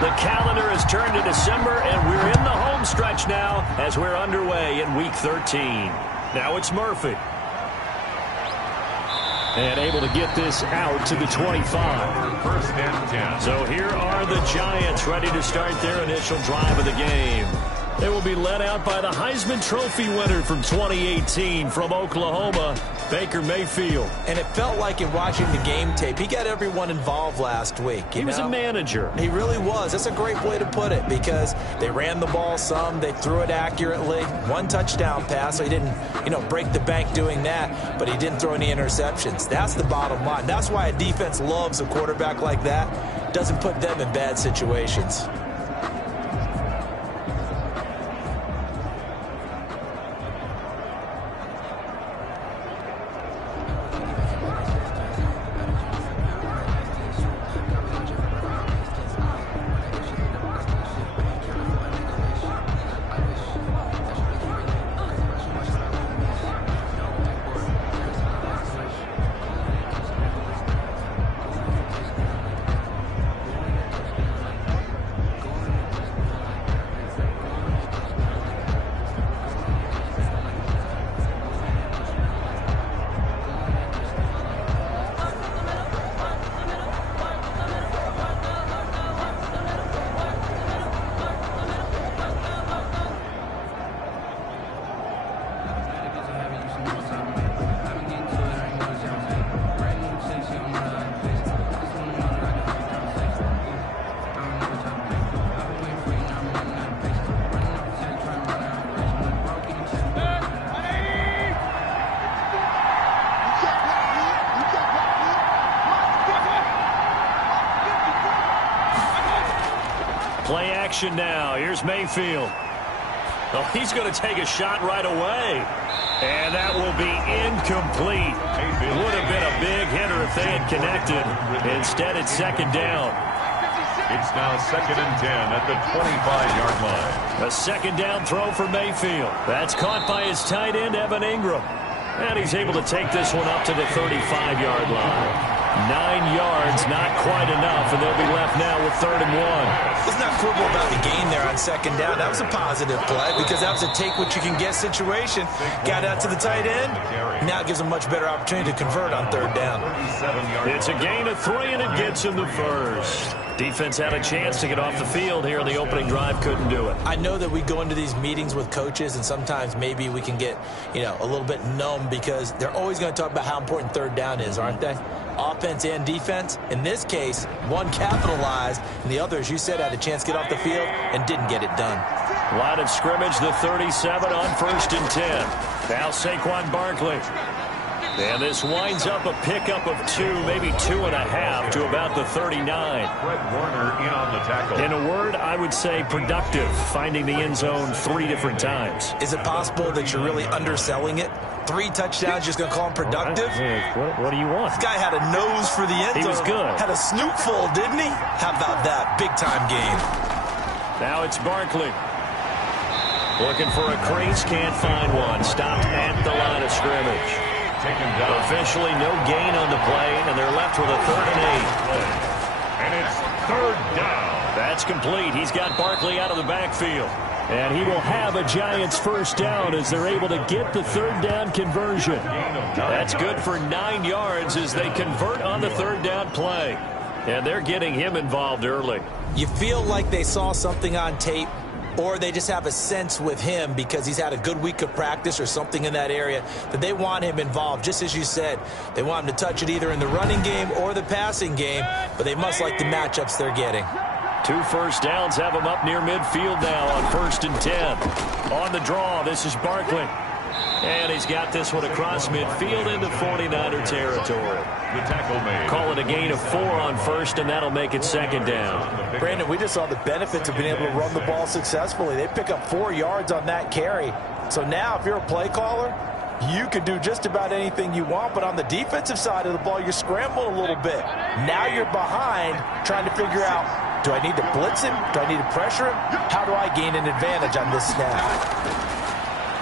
The calendar has turned to December, and we're in the home stretch now as we're underway in Week 13. Now it's Murphy. And able to get this out to the 25. First and 10. So here are the Giants ready to start their initial drive of the game. They will be led out by the Heisman Trophy winner from 2018 from Oklahoma, Baker Mayfield. And it felt like in watching the game tape, he got everyone involved last week. He was a manager. He really was. That's a great way to put it because they ran the ball some. They threw it accurately. One touchdown pass, so he didn't, break the bank doing that, but he didn't throw any interceptions. That's the bottom line. That's why a defense loves a quarterback like that. Doesn't put them in bad situations. Play action now. Here's Mayfield. Oh, he's going to take a shot right away. And that will be incomplete. Would have been a big hitter if they had connected. Instead, it's second down. It's now second and 10 at the 25-yard line. A second down throw for Mayfield. That's caught by his tight end, Evan Ingram. And he's able to take this one up to the 35-yard line. 9 yards, not quite enough, and they'll be left now with 3rd and 1. Let's not quibble about the gain there on second down. That was a positive play because that was a take-what-you-can-get situation. Got out to the tight end. Now it gives them a much better opportunity to convert on 3rd down. It's a gain of 3, and it gets him the first. Defense had a chance to get off the field here in the opening drive, couldn't do it. I know that we go into these meetings with coaches, and sometimes maybe we can get, a little bit numb because they're always going to talk about how important 3rd down is, aren't they? Offense and defense. In this case, one capitalized, and the other, as you said, had a chance to get off the field and didn't get it done. Line of scrimmage, the 37 on 1st and 10. Now Saquon Barkley. And this winds up a pickup of 2, maybe 2.5 to about the 39. Fred Warner in on the tackle. In a word, I would say productive, finding the end zone 3 different times. Is it possible that you're really underselling it? 3 touchdowns, just going to call him productive? What do you want? This guy had a nose for the end zone. He was good. Had a snootful, didn't he? How about that? Big-time game. Now it's Barkley. Looking for a crease, can't find one. Stopped at the line of scrimmage. Officially no gain on the play, and they're left with a 3rd and 8. And it's 3rd down. That's complete. He's got Barkley out of the backfield. And he will have a Giants first down as they're able to get the 3rd down conversion. That's good for 9 yards as they convert on the 3rd down play. And they're getting him involved early. You feel like they saw something on tape, or they just have a sense with him because he's had a good week of practice or something in that area that they want him involved. Just as you said, they want him to touch it either in the running game or the passing game, but they must like the matchups they're getting. 2 first downs have him up near midfield now on 1st and 10. On the draw, this is Barkley. And he's got this one across midfield into 49er territory. The tackle made. Call it a gain of 4 on 1st, and that'll make it 2nd down. Brandon, we just saw the benefits of being able to run the ball successfully. They pick up 4 yards on that carry. So now if you're a play caller, you can do just about anything you want, but on the defensive side of the ball, you're scrambling a little bit. Now you're behind trying to figure out, do I need to blitz him? Do I need to pressure him? How do I gain an advantage on this snap?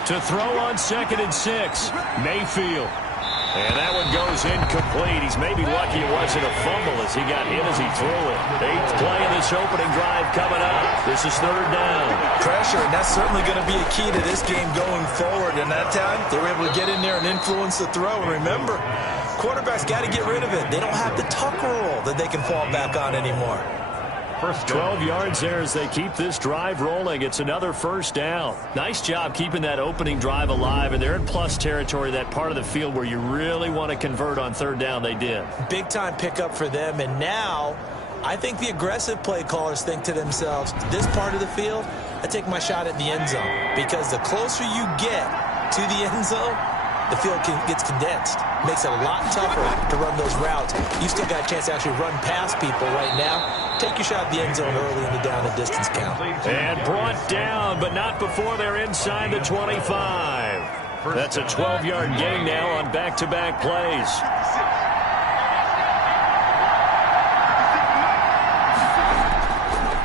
To throw on 2nd and 6, Mayfield. And that one goes incomplete. He's maybe lucky it wasn't a fumble as he got hit as he threw it. 8th play in this opening drive coming up. This is 3rd down. Pressure, and that's certainly going to be a key to this game going forward. And that time, they were able to get in there and influence the throw. And remember, quarterbacks got to get rid of it. They don't have the tuck rule that they can fall back on anymore. First 12 yards there as they keep this drive rolling. It's another 1st down. Nice job keeping that opening drive alive, and they're in plus territory, that part of the field where you really want to convert on 3rd down. They did. Big-time pickup for them, and now I think the aggressive play callers think to themselves, this part of the field, I take my shot at the end zone, because the closer you get to the end zone, the field gets condensed. Makes it a lot tougher to run those routes. You still got a chance to actually run past people right now. Take your shot at the end zone early in the down and distance count. And brought down, but not before they're inside the 25. That's a 12-yard gain now on back-to-back plays.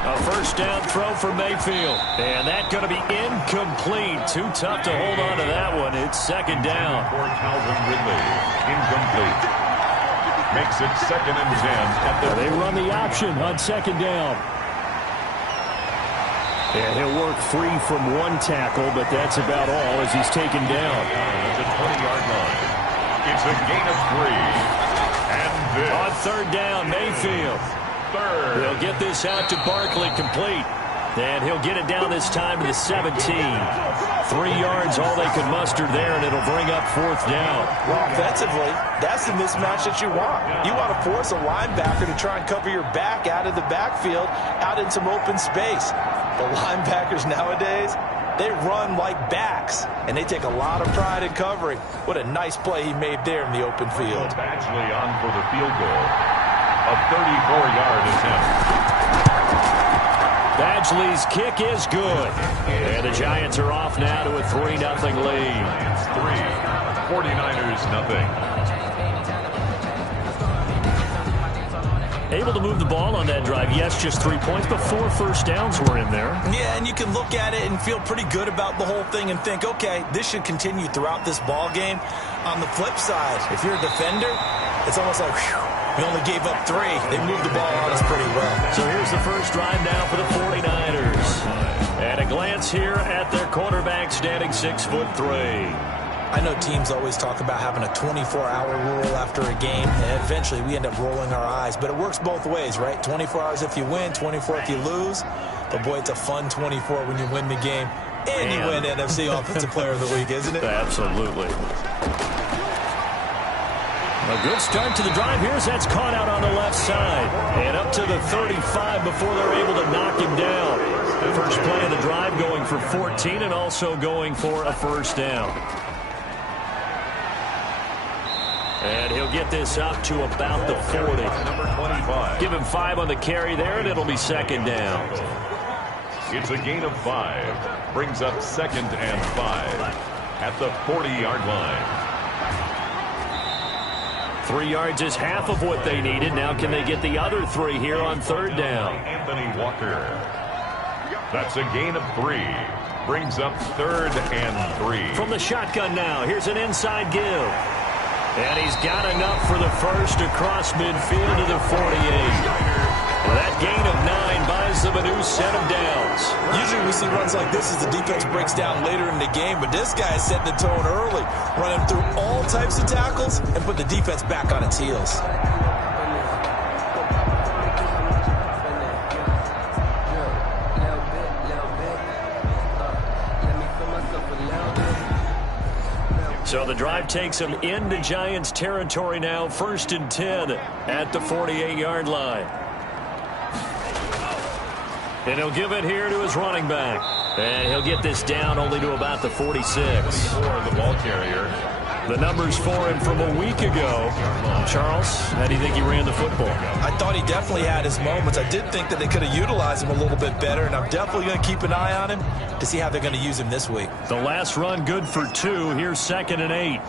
A 1st down throw for Mayfield. And that's going to be incomplete. Too tough to hold on to that one. It's 2nd down. For Calvin Ridley. Incomplete. Makes it 2nd and 10. They run the option on 2nd down. And he'll work free from one tackle, but that's about all as he's taken down. At the 20-yard line. It's a gain of 3. And this. On 3rd down, Mayfield. They'll get this out to Barkley complete. And he'll get it down this time to the 17. 3 yards, all they could muster there, and it'll bring up 4th down. Well, offensively, that's the mismatch that you want. You want to force a linebacker to try and cover your back out of the backfield, out in some open space. The linebackers nowadays, they run like backs, and they take a lot of pride in covering. What a nice play he made there in the open field. Badgley on for the field goal. A 34-yard attempt. Badgley's kick is good. And the Giants are off now to a 3-0 lead. It's 3. 49ers nothing. Able to move the ball on that drive. Yes, just 3 points, but 4 first downs were in there. Yeah, and you can look at it and feel pretty good about the whole thing and think, okay, this should continue throughout this ball game. On the flip side, if you're a defender, it's almost like, whew, we only gave up 3. They moved the ball on us pretty well. So here's the first drive now for the 49ers. And a glance here at their quarterback standing 6'3". I know teams always talk about having a 24-hour rule after a game, and eventually we end up rolling our eyes. But it works both ways, right? 24 hours if you win, 24 if you lose. But, boy, it's a fun 24 when you win the game. And you win NFC Offensive Player of the Week, isn't it? Absolutely. A good start to the drive. Here's that's caught out on the left side. And up to the 35 before they're able to knock him down. First play of the drive going for 14 and also going for a first down. And he'll get this up to about the 40. Number 25. Give him 5 on the carry there, and it'll be 2nd down. It's a gain of 5. Brings up 2nd and 5 at the 40-yard line. 3 yards is half of what they needed. Now can they get the other 3 here on 3rd down? Anthony Walker. That's a gain of 3. Brings up 3rd and 3. From the shotgun now, here's an inside give. And he's got enough for the first across midfield to the 48. Well, that gain of 9 buys them a new set of downs. Usually we see runs like this as the defense breaks down later in the game, but this guy is setting the tone early, running through all types of tackles and put the defense back on its heels. So the drive takes him into Giants territory now, 1st and 10 at the 48-yard line. And he'll give it here to his running back. And he'll get this down only to about the 46. For the ball carrier. The numbers for him from a week ago. Charles, how do you think he ran the football? I thought he definitely had his moments. I did think that they could have utilized him a little bit better, and I'm definitely going to keep an eye on him to see how they're going to use him this week. The last run good for 2. Here's 2nd and 8.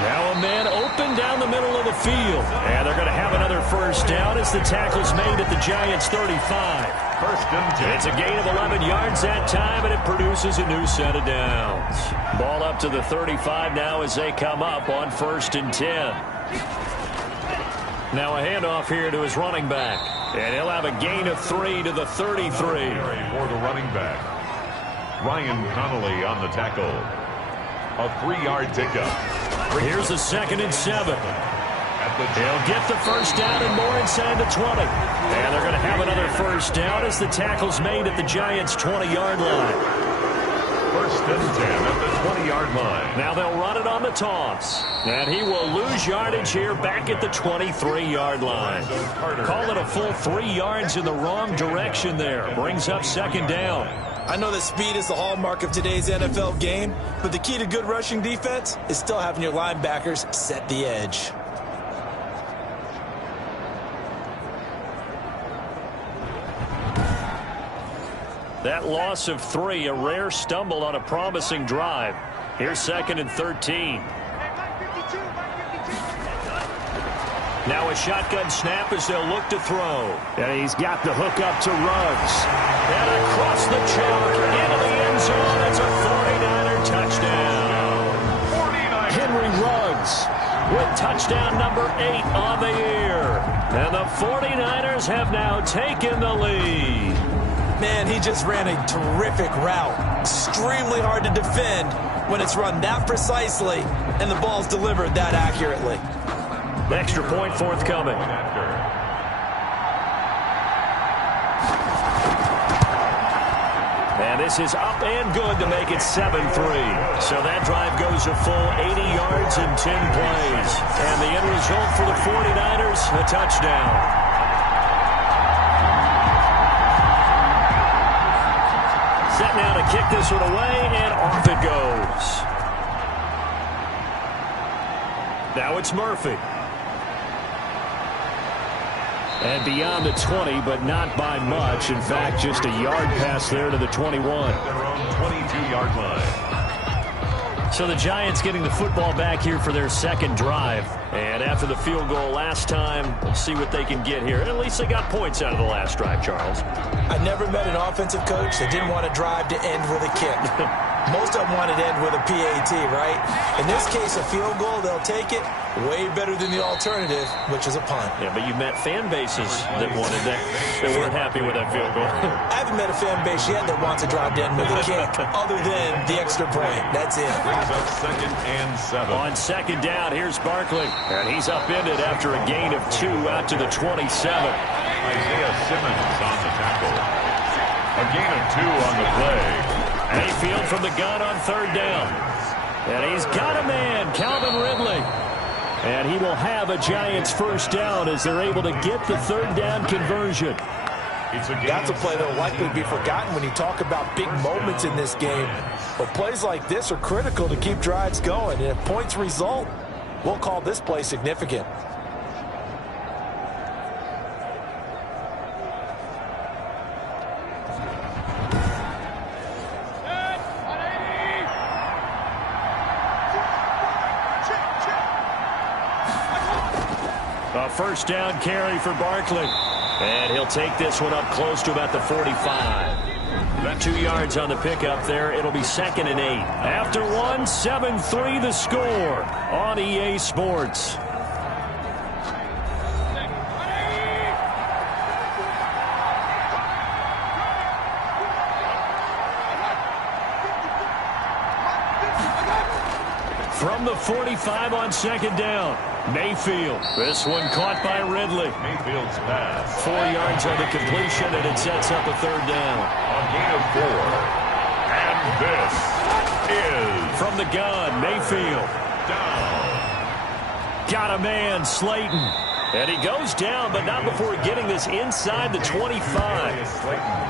Now a man open up and down the middle of the field. And they're going to have another first down as the tackle's made at the Giants' 35. First and 10. It's a gain of 11 yards that time, and it produces a new set of downs. Ball up to the 35 now as they come up on first and 10. Now a handoff here to his running back. And he'll have a gain of 3 to the 33. For the running back. Ryan Connolly on the tackle. A 3-yard pickup. Here's a 2nd and 7. He'll get the first down and more inside the 20. And they're going to have another first down as the tackle's made at the Giants' 20-yard line. First and 10 at the 20-yard line. Now they'll run it on the toss. And he will lose yardage here back at the 23-yard line. Call it a full 3 yards in the wrong direction there. Brings up 2nd down. I know that speed is the hallmark of today's NFL game, but the key to good rushing defense is still having your linebackers set the edge. That loss of 3, a rare stumble on a promising drive. Here's 2nd and 13. Now a shotgun snap as they'll look to throw. And he's got the hook up to Ruggs. And across the chalk into the end zone. It's a 49er touchdown. 49. Henry Ruggs with touchdown number 8 on the year. And the 49ers have now taken the lead. Man, he just ran a terrific route. Extremely hard to defend when it's run that precisely and the ball's delivered that accurately. Extra point forthcoming. And this is up and good to make it 7-3. So that drive goes a full 80 yards in 10 plays. And the end result for the 49ers, a touchdown. Set now to kick this one away, and off it goes. Now it's Murphy. And beyond the 20, but not by much. In fact, just a yard pass there to the 21. Their own 22-yard line. So the Giants getting the football back here for their 2nd drive. And after the field goal last time, we'll see what they can get here. And at least they got points out of the last drive, Charles. I never met an offensive coach that didn't want to drive to end with a kick. Most of them wanted to end with a PAT, right? In this case, a field goal, they'll take it. Way better than the alternative, which is a punt. Yeah, but you met fan bases that wanted that. They weren't happy with that field goal. I haven't met a fan base yet that wants to drive to end with a kick, other than the extra point. That's it. Brings up 2nd and 7. On 2nd down, here's Barkley. And he's upended after a gain of 2 out to the 27. Isaiah Simmons on the tackle. A gain of 2 on the play. Mayfield from the gun on 3rd down. And he's got a man, Calvin Ridley. And he will have a Giants first down as they're able to get the 3rd down conversion. That's a play that will likely be forgotten when you talk about big moments in this game. But plays like this are critical to keep drives going. And if points result, we'll call this play significant. A first down carry for Barkley. And he'll take this one up close to about the 45. About 2 yards on the pickup there. It'll be 2nd and 8. After 1, 7-3 the score on EA Sports. From the 45 on 2nd down. Mayfield. This one caught by Ridley. Mayfield's pass. 4 yards on the completion, and it sets up a 3rd down. A gain of 4. And this is... From the gun, Mayfield. Down. Got a man, Slayton. And he goes down, but not before getting this inside the 25.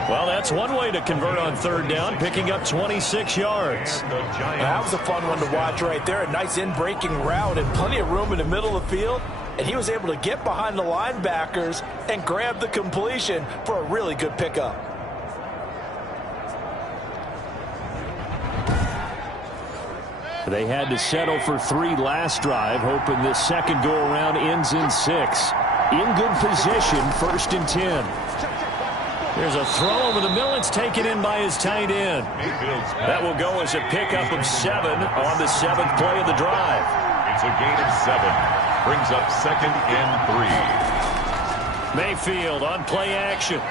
Well, that's one way to convert on 3rd down, picking up 26 yards. That was a fun one to watch right there. A nice in-breaking route and plenty of room in the middle of the field. And he was able to get behind the linebackers and grab the completion for a really good pickup. They had to settle for 3 last drive, hoping this second go-around ends in 6. In good position, 1st and 10. There's a throw over the middle. It's taken in by his tight end. That will go as a pickup of 7 on the 7th play of the drive. It's a gain of 7. Brings up 2nd and 3. Mayfield on play action.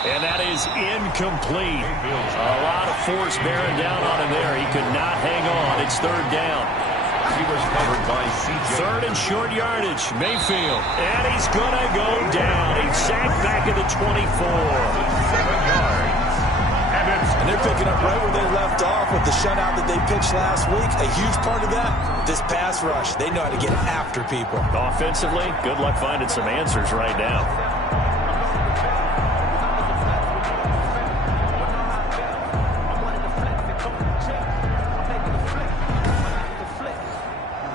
And that is incomplete. A lot of force bearing down on him there. He could not hang on. It's 3rd down. He was covered by C.J. 3rd and short yardage. Mayfield. And he's going to go down. He's sacked back at the 24. 7 yards. And they're picking up right where they left off with the shutout that they pitched last week. A huge part of that, this pass rush. They know how to get after people. Offensively, good luck finding some answers right now.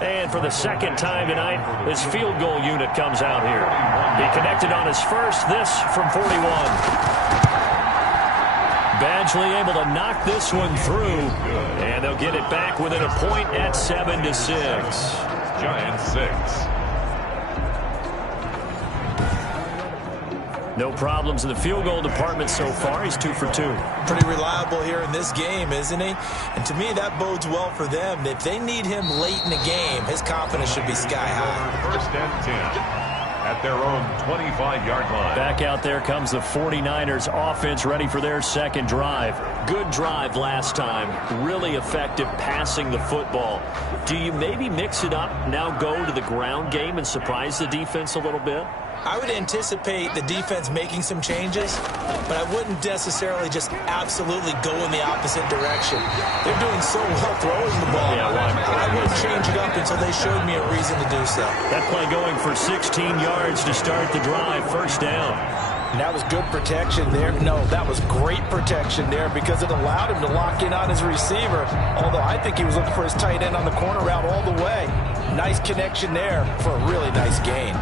And for the second time tonight, his field goal unit comes out here. He connected on his first, this from 41. Badgley able to knock this one through, and they'll get it back within a point at 7-6. Giants 6. No problems in the field goal department so far. He's 2 for 2. Pretty reliable here in this game, isn't he? And to me, that bodes well for them. If they need him late in the game, his confidence should be sky high. 1st and 10. At their own 25-yard line. Back out there comes the 49ers offense, ready for their second drive. Good drive last time. Really effective passing the football. Do you maybe mix it up, now go to the ground game and surprise the defense a little bit? I would anticipate the defense making some changes, but I wouldn't necessarily just absolutely go in the opposite direction. They're doing so well throwing the ball. Yeah, I wouldn't change it up until they showed me a reason to do so. That play going for 16 yards to start the drive. 1st down. And that was good protection there. No, that was great protection there because it allowed him to lock in on his receiver, although I think he was looking for his tight end on the corner route all the way. Nice connection there for a really nice gain.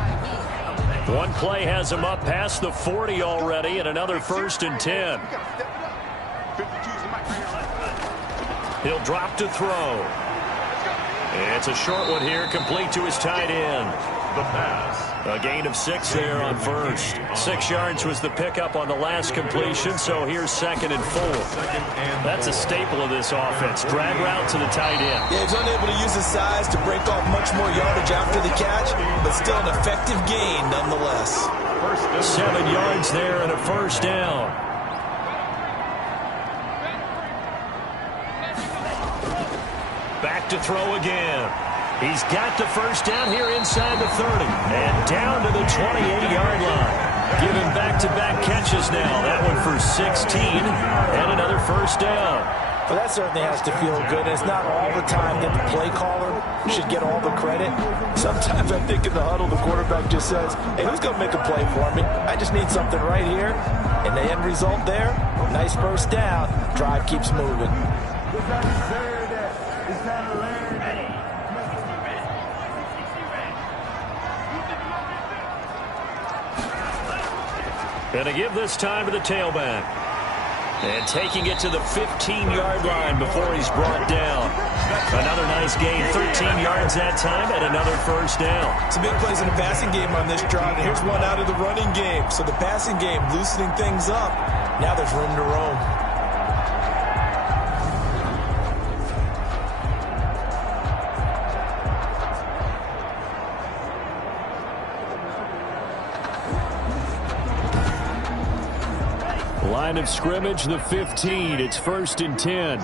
One play has him up past the 40 already, and another 1st and 10. He'll drop to throw. It's a short one here, complete to his tight end. The pass. A gain of 6 there on 1st. 6 yards was the pickup on the last completion, so here's 2nd and 4. That's a staple of this offense. Drag route to the tight end. Yeah, he's unable to use his size to break off much more yardage after the catch, but still an effective gain nonetheless. 7 yards there and a 1st down. Back to throw again. He's got the 1st down here inside the 30 and down to the 28-yard line. Giving back-to-back catches now. That one for 16 and another 1st down. Well, that certainly has to feel good. It's not all the time that the play caller should get all the credit. Sometimes I think in the huddle, the quarterback just says, hey, who's going to make a play for me? I just need something right here. And the end result there, nice 1st down. Drive keeps moving. And to give this time to the tailback. And taking it to the 15-yard line before he's brought down. Another nice gain, 13 yards that time, and another 1st down. Some big plays in the passing game on this drive. Here's one out of the running game. So the passing game loosening things up. Now there's room to roam. Line of scrimmage, the 15. It's 1st and 10.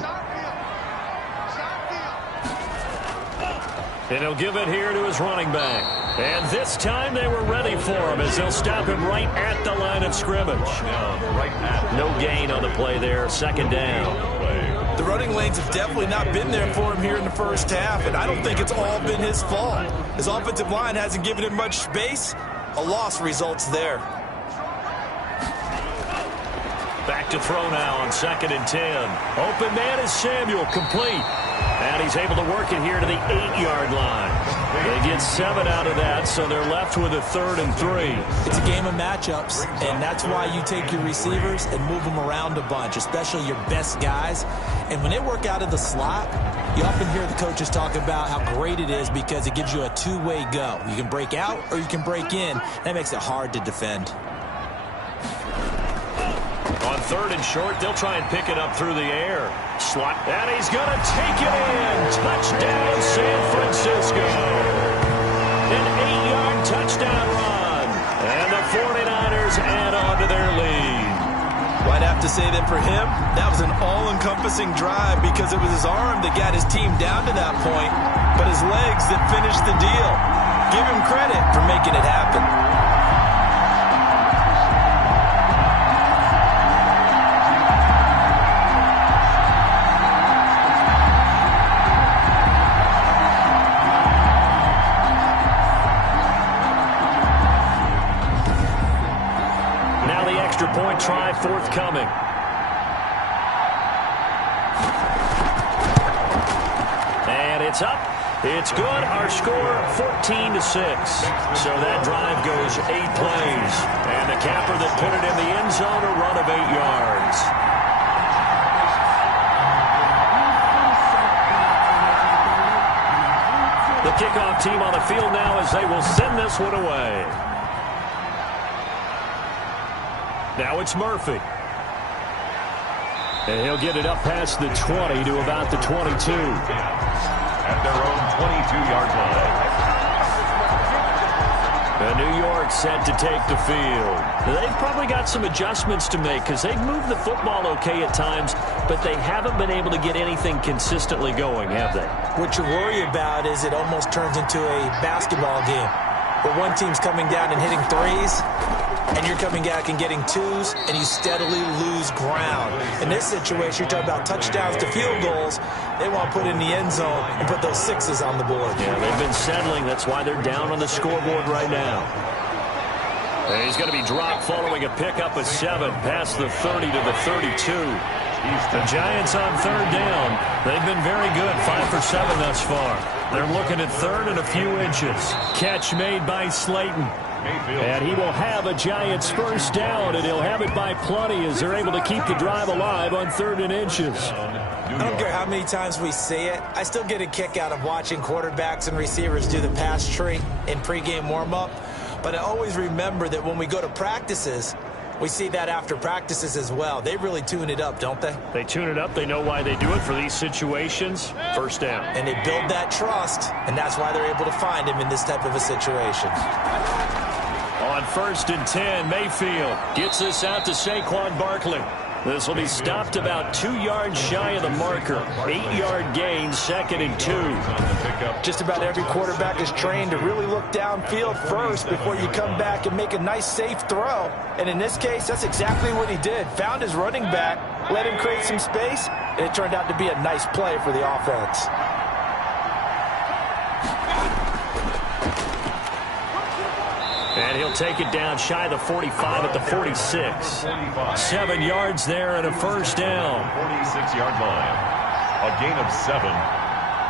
And he'll give it here to his running back. And this time they were ready for him as they'll stop him right at the line of scrimmage. No gain on the play there. 2nd down. The running lanes have definitely not been there for him here in the 1st half, and I don't think it's all been his fault. His offensive line hasn't given him much space. A loss results there. Back to throw now on 2nd and 10. Open man is Samuel, complete. And he's able to work it here to the 8-yard line. They get 7 out of that, so they're left with a 3rd and 3. It's a game of matchups, and that's why you take your receivers and move them around a bunch, especially your best guys. And when they work out of the slot, you often hear the coaches talk about how great it is because it gives you a two-way go. You can break out or you can break in. That makes it hard to defend. On 3rd and short, they'll try and pick it up through the air. Slot, and he's going to take it in. Touchdown, San Francisco. An 8-yard touchdown run. And the 49ers add on to their lead. Well, I'd have to say that for him, that was an all-encompassing drive because it was his arm that got his team down to that point, but his legs that finished the deal. Give him credit for making it happen. Point try forthcoming. And it's up. It's good. Our score 14-6. So that drive goes 8 plays. And the capper that put it in the end zone, a run of 8 yards. The kickoff team on the field now as they will send this one away. Now it's Murphy. And he'll get it up past the 20 to about the 22. At their own 22-yard line. New York set to take the field. They've probably got some adjustments to make because they've moved the football okay at times, but they haven't been able to get anything consistently going, have they? What you worry about is it almost turns into a basketball game where one team's coming down and hitting threes, and you're coming back and getting twos, and you steadily lose ground. In this situation, you're talking about touchdowns to field goals. They want to put in the end zone and put those sixes on the board. Yeah, they've been settling. That's why they're down on the scoreboard right now. And he's going to be dropped following a pickup of 7 past the 30 to the 32. The Giants on 3rd down. They've been very good, 5 for 7 thus far. They're looking at 3rd and a few inches. Catch made by Slayton. And he will have a Giants first down, and he'll have it by plenty as they're able to keep the drive alive on 3rd and inches. I don't care how many times we see it. I still get a kick out of watching quarterbacks and receivers do the pass tree in pregame warm-up. But I always remember that when we go to practices, we see that after practices as well. They really tune it up, don't they? They tune it up. They know why they do it for these situations. First down. And they build that trust, and that's why they're able to find him in this type of a situation. On 1st and 10, Mayfield gets this out to Saquon Barkley. This will be stopped about 2 yards shy of the marker. 8-yard gain, 2nd and 2. Just about every quarterback is trained to really look downfield first before you come back and make a nice, safe throw. And in this case, that's exactly what he did. Found his running back, let him create some space, and it turned out to be a nice play for the offense. And he'll take it down shy of the 45 at the 46. 7 yards there and a first down. 46-yard line. A gain of 7.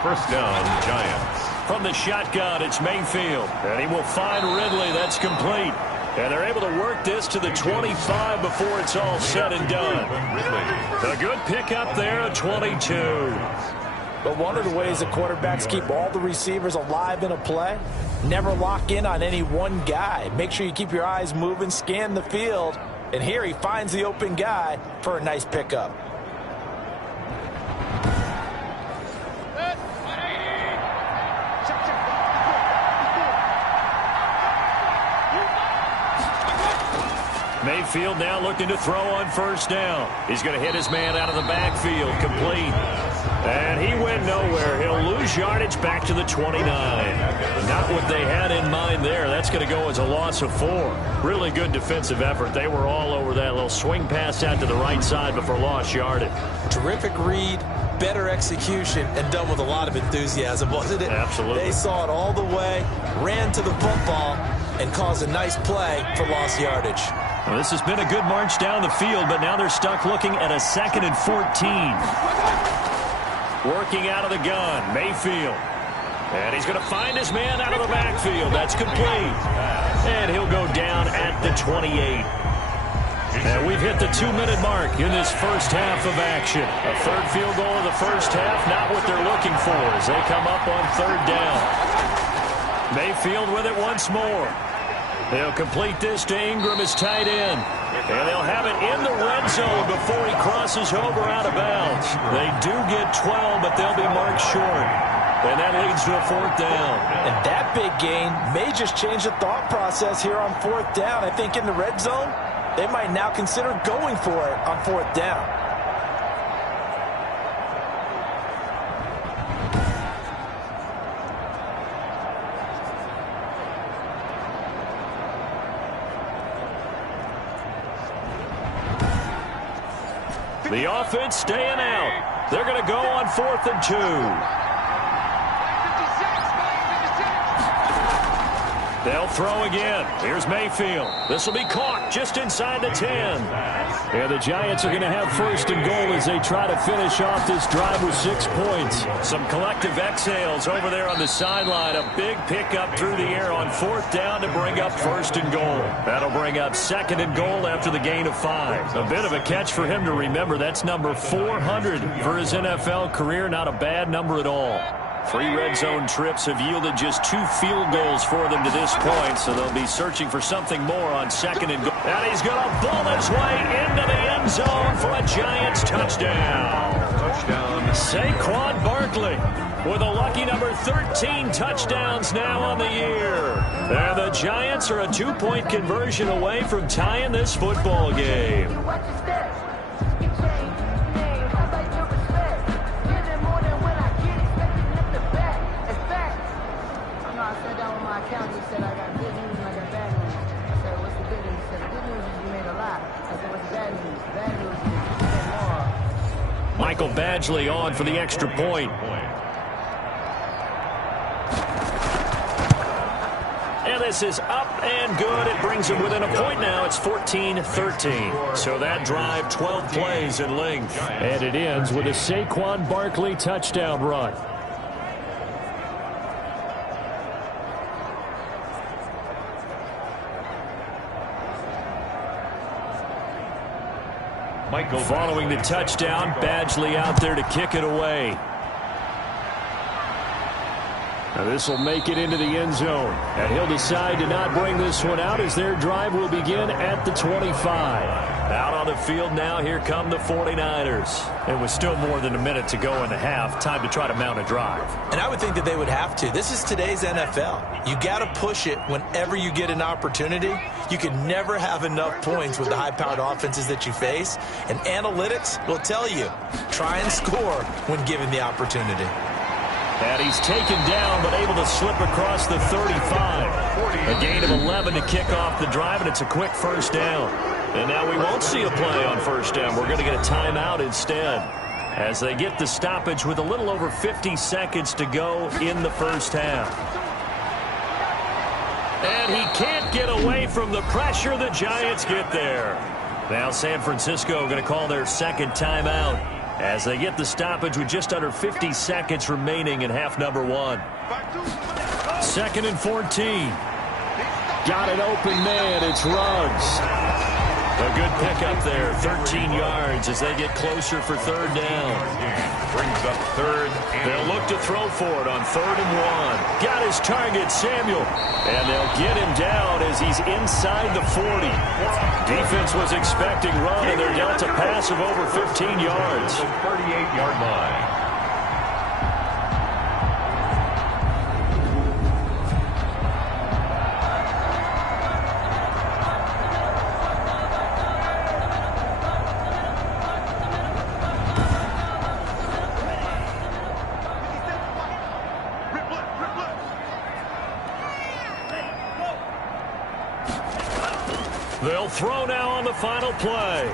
First down, Giants. From the shotgun, it's Mayfield. And he will find Ridley. That's complete. And they're able to work this to the 25 before it's all said and done. A good pickup there, a 22. But one of the ways that quarterbacks keep all the receivers alive in a play, never lock in on any one guy. Make sure you keep your eyes moving, scan the field, and here he finds the open guy for a nice pickup. Mayfield now looking to throw on first down. He's going to hit his man out of the backfield, complete. And he went nowhere. He'll lose yardage back to the 29. Not what they had in mind there. That's going to go as a loss of 4. Really good defensive effort. They were all over that little swing pass out to the right side before lost yardage. Terrific read, better execution, and done with a lot of enthusiasm, wasn't it? Absolutely. They saw it all the way, ran to the football, and caused a nice play for lost yardage. Well, this has been a good march down the field, but now they're stuck looking at a 2nd and 14. Working out of the gun, Mayfield. And he's going to find his man out of the backfield. That's complete. And he'll go down at the 28. And we've hit the 2-minute mark in this first half of action. A third field goal in the first half, not what they're looking for as they come up on third down. Mayfield with it once more. They'll complete this to Ingram as tight end. And they'll have it in the red zone before he crosses over out of bounds. They do get 12, but they'll be marked short. And that leads to a fourth down. And that big gain may just change the thought process here on fourth down. I think in the red zone, they might now consider going for it on fourth down. The offense staying out. They're going to go on 4th and 2. They'll throw again. Here's Mayfield. This will be caught just inside the 10. And the Giants are going to have first and goal as they try to finish off this drive with 6 points. Some collective exhales over there on the sideline. A big pickup through the air on 4th down to bring up first and goal. That'll bring up 2nd and goal after the gain of 5. A bit of a catch for him to remember. That's number 400 for his NFL career. Not a bad number at all. 3 red zone trips have yielded just 2 field goals for them to this point, so they'll be searching for something more on 2nd and goal. And he's going to bull his way into the end zone for a Giants touchdown. Saquon Barkley with a lucky number 13 touchdowns now on the year. And the Giants are a 2-point conversion away from tying this football game. Michael Badgley on for the extra point. And this is up and good. It brings him within a point now. It's 14-13. So that drive, 12 plays in length. And it ends with a Saquon Barkley touchdown run. Following the touchdown, Badgley out there to kick it away. Now this will make it into the end zone. And he'll decide to not bring this one out as their drive will begin at the 25. Out on the field now, here come the 49ers. It was still more than a minute to go in the half. Time to try to mount a drive. And I would think that they would have to. This is today's NFL. You got to push it whenever you get an opportunity. You can never have enough points with the high-powered offenses that you face. And analytics will tell you, try and score when given the opportunity. And he's taken down, but able to slip across the 35. A gain of 11 to kick off the drive, and it's a quick first down. And now we won't see a play on first down. We're going to get a timeout instead as they get the stoppage with a little over 50 seconds to go in the first half. And he can't get away from the pressure. The Giants get there. Now San Francisco going to call their second timeout as they get the stoppage with just under 50 seconds remaining in half number 1. 2nd and 14. Got an open man. It's Ruggs. A good pickup there, 13 yards as they get closer for third down. Brings up third. They'll look to throw for it on 3rd and 1. Got his target, Samuel. And they'll get him down as he's inside the 40. Defense was expecting run, and they're dealt a pass of over 15 yards. The 38-yard line. They'll throw now on the final play.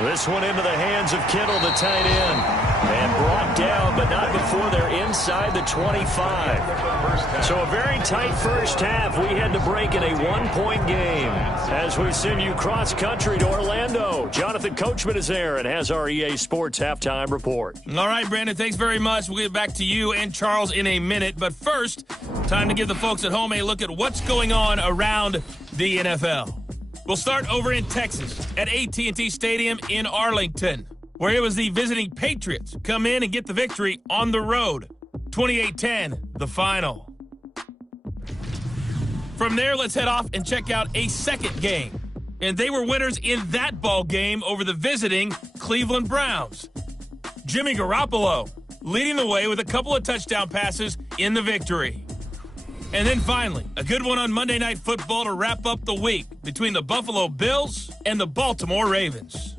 This one into the hands of Kittle, the tight end. And brought down, but not before they're inside the 25. So a very tight first half. We had to break in a one-point game. As we send you cross-country to Orlando, Jonathan Coachman is there and has our EA Sports halftime report. All right, Brandon, thanks very much. We'll get back to you and Charles in a minute. But first, time to give the folks at home a look at what's going on around the NFL. We'll start over in Texas at AT&T Stadium in Arlington, where it was the visiting Patriots come in and get the victory on the road. 28-10, the final. From there, let's head off and check out a second game. And they were winners in that ball game over the visiting Cleveland Browns. Jimmy Garoppolo leading the way with a couple of touchdown passes in the victory. And then finally, a good one on Monday Night Football to wrap up the week between the Buffalo Bills and the Baltimore Ravens.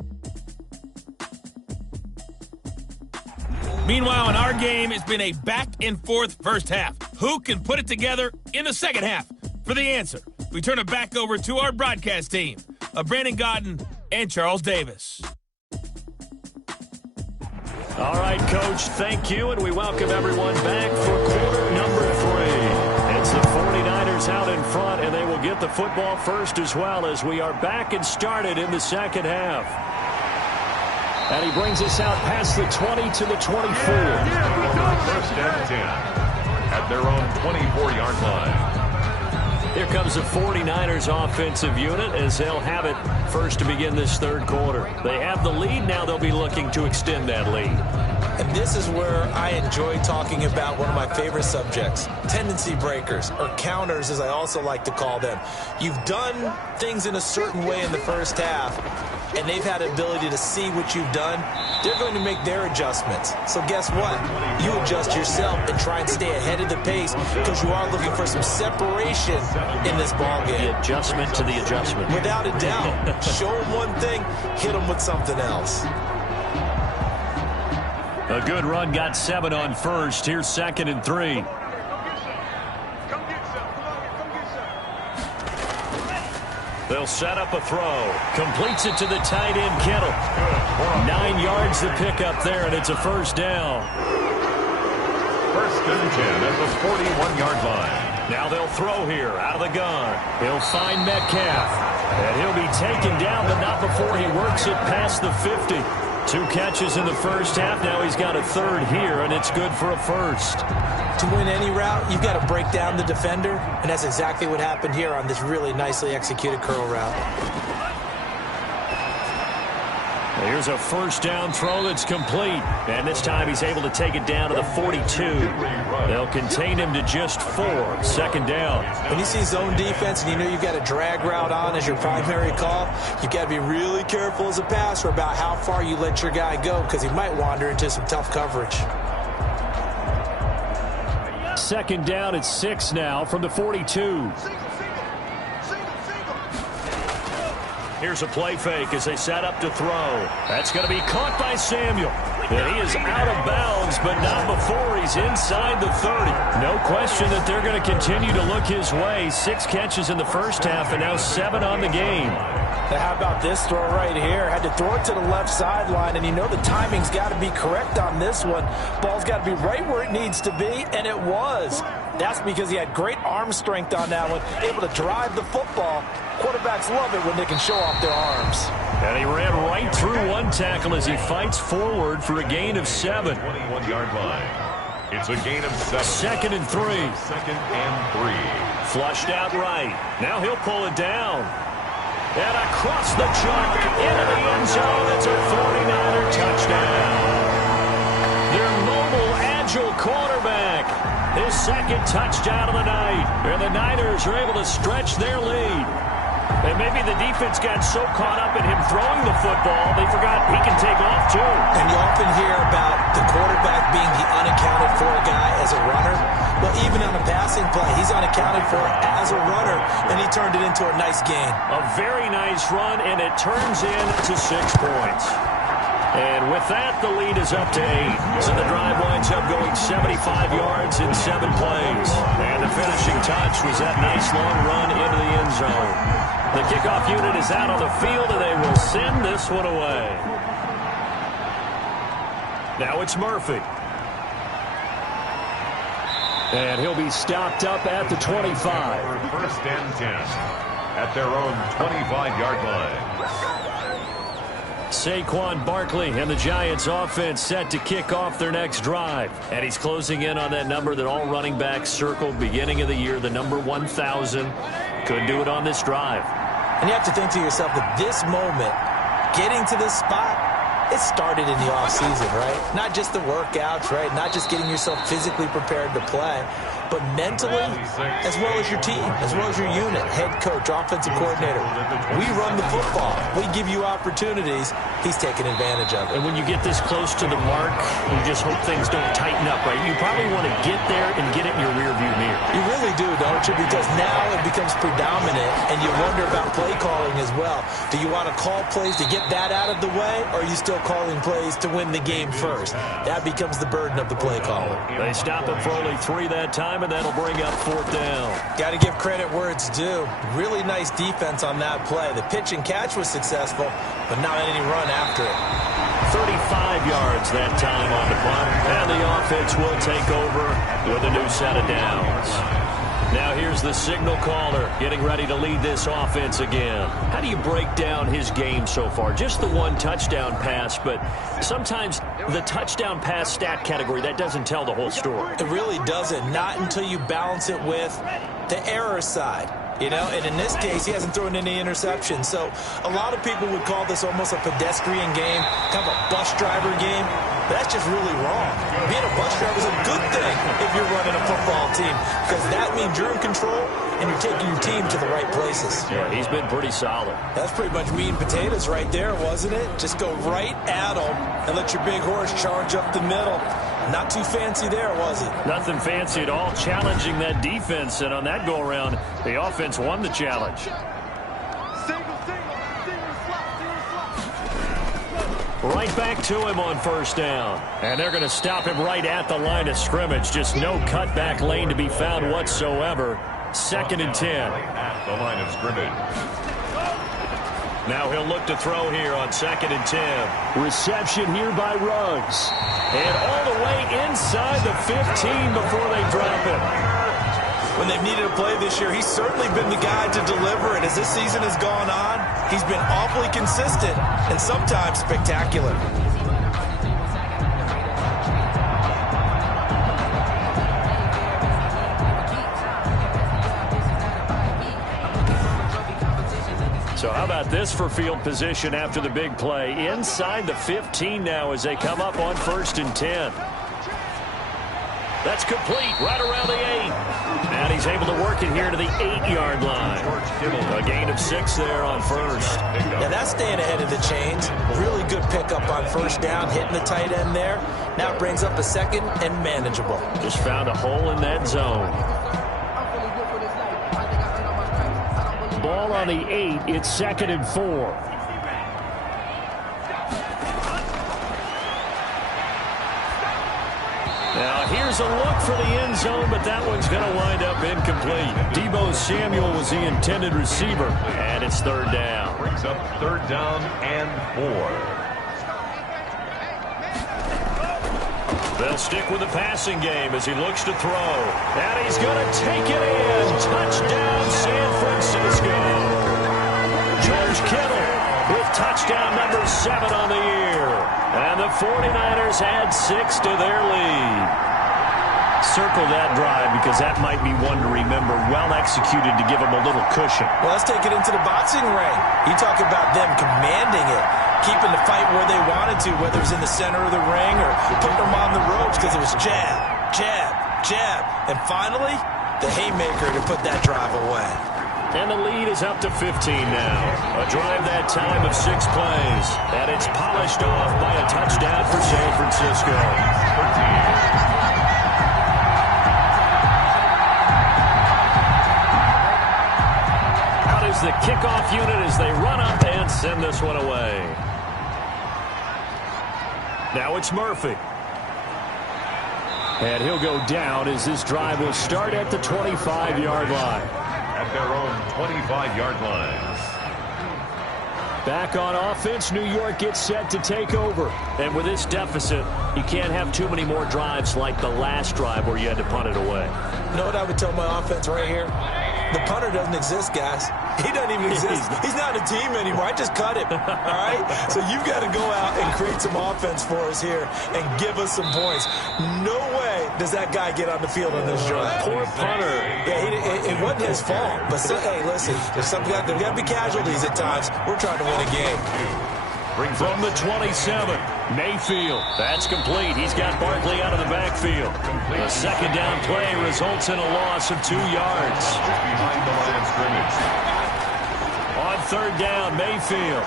Meanwhile, in our game, it's been a back-and-forth first half. Who can put it together in the second half? For the answer, we turn it back over to our broadcast team of Brandon Godden and Charles Davis. All right, Coach, thank you, and we welcome everyone back for quarter number 3. It's the 49ers out in front, and they will get the football first as well as we are back and started in the second half. And he brings us out past the 20 to the 24. First and 10 at their own 24-yard line. Here comes the 49ers offensive unit as they'll have it first to begin this third quarter. They have the lead. Now they'll be looking to extend that lead. And this is where I enjoy talking about one of my favorite subjects, tendency breakers, or counters as I also like to call them. You've done things in a certain way in the first half, and they've had the ability to see what you've done. They're going to make their adjustments. So guess what? You adjust yourself and try and stay ahead of the pace because you are looking for some separation in this ball game. The adjustment to the adjustment. Without a doubt. Show them one thing, hit them with something else. A good run, got 7 on first. Here's 2nd and 3. They'll set up a throw. Completes it to the tight end, Kittle. 9 yards to pick up there, and it's a first down. First and 10 at the 41-yard line. Now they'll throw here out of the gun. He'll find Metcalf. And he'll be taken down, but not before he works it past the 50. 2 catches in the first half. Now he's got a third here, and it's good for a first. To win any route, you've got to break down the defender, and that's exactly what happened here on this really nicely executed curl route. Here's a first down throw that's complete. And this time he's able to take it down to the 42. They'll contain him to just 4. 2nd down. When you see zone defense and you know you've got a drag route on as your primary call, you've got to be really careful as a passer about how far you let your guy go because he might wander into some tough coverage. 2nd down at 6 now from the 42. Here's a play fake as they set up to throw. That's going to be caught by Samuel. And he is out of bounds, but not before he's inside the 30. No question that they're going to continue to look his way. 6 catches in the first half and now 7 on the game. Now how about this throw right here? Had to throw it to the left sideline, and you know the timing's got to be correct on this one. Ball's got to be right where it needs to be, and it was. That's because he had great arm strength on that one, able to drive the football. Quarterbacks love it when they can show off their arms. And he ran right through one tackle as he fights forward for a gain of 7. 21-yard line. It's a gain of 7. 2nd and 3. 2nd and 3. Flushed out right. Now he'll pull it down. And across the chalk into the end zone. It's a 49er touchdown. Their mobile, agile quarterback. His 2nd touchdown of the night. And the Niners are able to stretch their lead. And maybe the defense got so caught up in him throwing the football, they forgot he can take off too. And you often hear about the quarterback being the unaccounted for guy as a runner. Well, even on a passing play, he's unaccounted for as a runner, and he turned it into a nice gain. A very nice run, and it turns into 6 points. And with that, the lead is up to 8. So the drive winds up going 75 yards in 7 plays. And the finishing touch was that nice long run into the end zone. The kickoff unit is out on the field, and they will send this one away. Now it's Murphy. And he'll be stopped up at the 25. First and 10 at their own 25-yard line. Saquon Barkley and the Giants offense set to kick off their next drive. And he's closing in on that number that all running backs circled beginning of the year, the number 1,000. Could do it on this drive. And you have to think to yourself that this moment, getting to this spot, it started in the offseason, right? Not just the workouts, right? Not just getting yourself physically prepared to play, but mentally, as well as your team, as well as your unit, head coach, offensive coordinator. We run the football. We give you opportunities. He's taking advantage of it. And when you get this close to the mark, you just hope things don't tighten up, right? You probably want to get there and get it in your rearview mirror. You really do, don't you? Because now it becomes predominant, and you wonder about play calling as well. Do you want to call plays to get that out of the way, or are you still calling plays to win the game first? That becomes the burden of the play caller. They stop him for only 3 that time, and that'll bring up 4th down. Got to give credit where it's due. Really nice defense on that play. The pitch and catch was successful, but not any run after it. 35 yards that time on the punt, and the offense will take over with a new set of downs. Now here's the signal caller getting ready to lead this offense again. How do you break down his game so far? Just the 1 touchdown pass, but sometimes the touchdown pass stat category, that doesn't tell the whole story. It really doesn't. Not until you balance it with the error side. You know, and in this case, he hasn't thrown any interceptions. So a lot of people would call this almost a pedestrian game, kind of a bus driver game. But that's just really wrong. Being a bus driver is a good thing if you're running a football team, because that means you're in control and you're taking your team to the right places. Yeah, he's been pretty solid. That's pretty much meat and potatoes right there, wasn't it? Just go right at him and let your big horse charge up the middle. Not too fancy there, was it? Nothing fancy at all, challenging that defense, and on that go-around, the offense won the challenge. Right back to him on 1st down. And they're going to stop him right at the line of scrimmage. Just no cutback lane to be found whatsoever. 2nd and 10. At the line of scrimmage. Now he'll look to throw here on 2nd and 10. Reception here by Ruggs. And all the way inside the 15 before they drop him. When they've needed a play this year, he's certainly been the guy to deliver. And as this season has gone on, he's been awfully consistent and sometimes spectacular. So how about this for field position after the big play? Inside the 15 now as they come up on 1st and 10. That's complete right around the 8. And he's able to work it here to the 8-yard line. A gain of 6 there on 1st. Now that's staying ahead of the chains. Really good pickup on 1st down, hitting the tight end there. Now it brings up a 2nd and manageable. Just found a hole in that zone. Ball on the 8. It's 2nd and 4. Now here's a look for the end zone, but that one's going to wind up incomplete. Deebo Samuel was the intended receiver, and it's 3rd down. Brings up 3rd down and 4. They'll stick with the passing game as he looks to throw. And he's going to take it in. Touchdown, San Francisco. George Kittle with touchdown number 7 on the year. And the 49ers add 6 to their lead. Circle that drive because that might be one to remember. Well executed to give them a little cushion. Well, let's take it into the boxing ring. You talk about them commanding it, keeping the fight where they wanted to, whether it was in the center of the ring or putting them on the ropes because it was jab, jab, jab. And finally, the haymaker to put that drive away. And the lead is up to 15 now. A drive that time of 6 plays. And it's polished off by a touchdown for San Francisco. Out is the kickoff unit as they run up and send this one away. Now it's Murphy. And he'll go down as this drive will start at the 25-yard line. At their own 25-yard line. Back on offense, New York gets set to take over. And with this deficit, you can't have too many more drives like the last drive where you had to punt it away. You know what I would tell my offense right here? The punter doesn't exist, guys. He doesn't even exist. He's not a team anymore. I just cut him, all right? So you've got to go out and create some offense for us here and give us some points. No way does that guy get on the field on this drive. Poor punter. Yeah, it wasn't his fault. But, hey, listen, there's got to be casualties at times. We're trying to win a game. From the 27, Mayfield. That's complete. He's got Barkley out of the backfield. A second down play results in a loss of 2 yards. Just behind the line of scrimmage. On third down, Mayfield.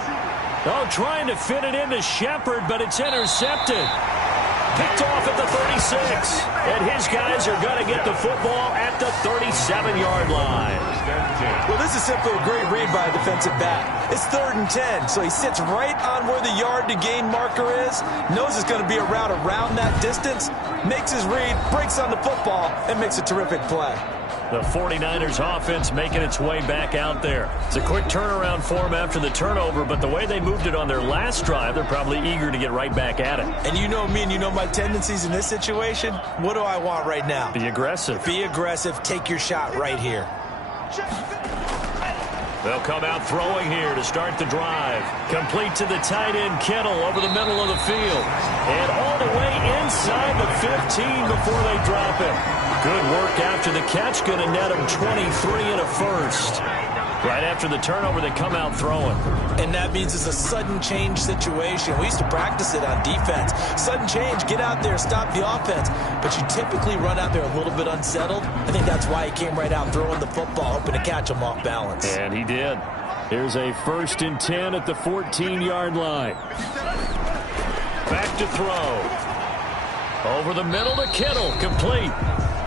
Oh, trying to fit it into Shepard, but it's intercepted. Picked off at the 36. And his guys are going to get the football at the 37-yard line. Well, this is simply a great read by a defensive back. It's 3rd and 10, so he sits right on where the yard-to-gain marker is, knows it's going to be a route around that distance, makes his read, breaks on the football, and makes a terrific play. The 49ers offense making its way back out there. It's a quick turnaround for them after the turnover, but the way they moved it on their last drive, they're probably eager to get right back at it. And you know me and you know my tendencies in this situation. What do I want right now? Be aggressive. Be aggressive. Take your shot right here. They'll come out throwing here to start the drive. Complete to the tight end, Kittle, over the middle of the field. And all the way inside the 15 before they drop it. Good work after the catch. Going to net him 23 and a first. Right after the turnover, they come out throwing. And that means it's a sudden change situation. We used to practice it on defense. Sudden change, get out there, stop the offense. But you typically run out there a little bit unsettled. I think that's why he came right out throwing the football, hoping to catch him off balance. And he did. Here's a 1st and 10 at the 14-yard line. Back to throw. Over the middle to Kittle, complete.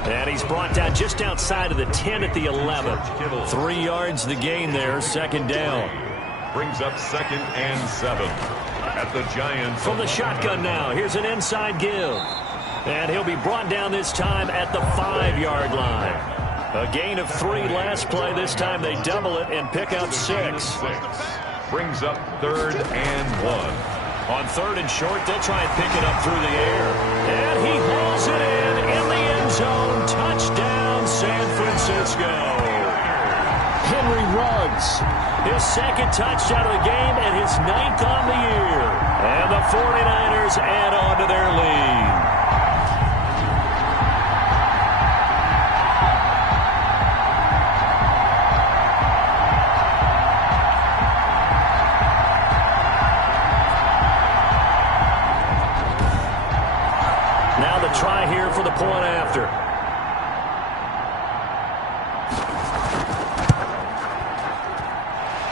And he's brought down just outside of the 10 at the 11. 3 yards the gain there, 2nd down. Brings up 2nd and 7 at the Giants. From the shotgun now, here's an inside give. And he'll be brought down this time at the 5-yard line. A gain of 3 last play. This time they double it and pick up 6. Brings up 3rd and 1. On 3rd and short, they'll try and pick it up through the air. And he hauls it in the end zone. Touchdown, San Francisco. Henry Ruggs, his 2nd touchdown of the game and his 9th on the year. And the 49ers add on to their lead. Now the try here for the point after.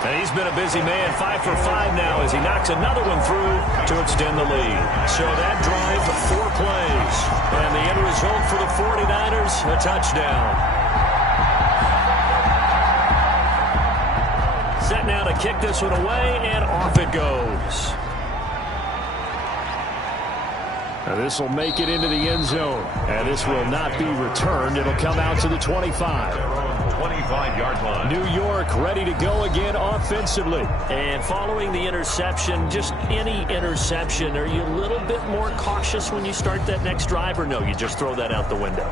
And he's been a busy man, 5 for 5 now as he knocks another one through to extend the lead. So that drive, 4 plays. And the end result for the 49ers, a touchdown. Set now to kick this one away, and off it goes. Now this will make it into the end zone. And this will not be returned. It'll come out to the 25. 25-yard line. New York ready to go again offensively. And following the interception, just any interception, are you a little bit more cautious when you start that next drive, or no, you just throw that out the window?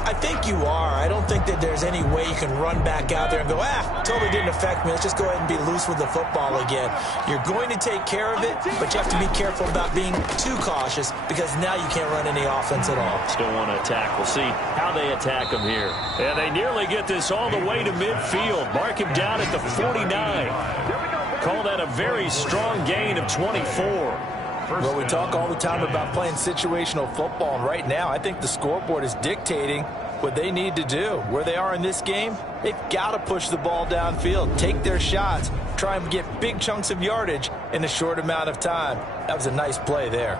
I think you are. I don't think that there's any way you can run back out there and go, totally didn't affect me. Let's just go ahead and be loose with the football again. You're going to take care of it, but you have to be careful about being too cautious because now you can't run any offense at all. Still want to attack. We'll see how they attack him here. And they nearly get this all the way to midfield. Mark him down at the 49. Call that a very strong gain of 24. Well, we talk all the time about playing situational football, and right now I think the scoreboard is dictating what they need to do. Where they are in this game, they've got to push the ball downfield, take their shots, try and get big chunks of yardage in a short amount of time. That was a nice play there.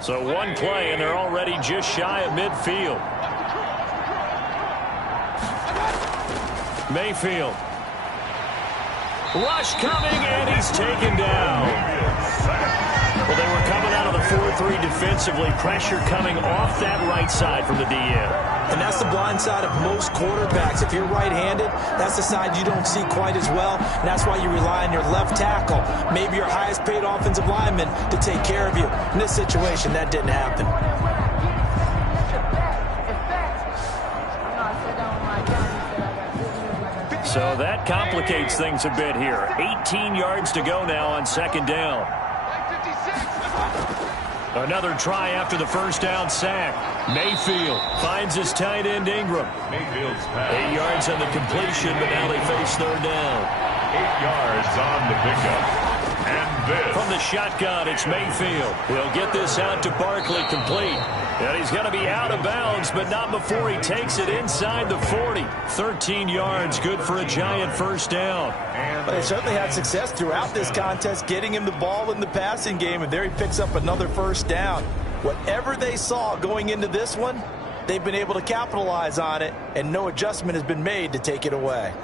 So one play, and they're already just shy of midfield. Mayfield. Rush coming, and he's taken down. Well, they were coming out of the 4-3 defensively. Pressure coming off that right side from the DN. And that's the blind side of most quarterbacks. If you're right-handed, that's the side you don't see quite as well. And that's why you rely on your left tackle, maybe your highest-paid offensive lineman, to take care of you. In this situation, that didn't happen. So that complicates things a bit here. 18 yards to go now on second down. Another try after the first down sack. Mayfield finds his tight end Ingram. Mayfield's pass. 8 yards on the completion, but now they face third down. 8 yards on the pickup. And this. From the shotgun, it's Mayfield. He'll get this out to Barkley, complete. And he's going to be out of bounds, but not before he takes it inside the 40. 13 yards, good for a Giant first down. But they certainly had success throughout this contest getting him the ball in the passing game, and there he picks up another first down. Whatever they saw going into this one, they've been able to capitalize on it, and no adjustment has been made to take it away.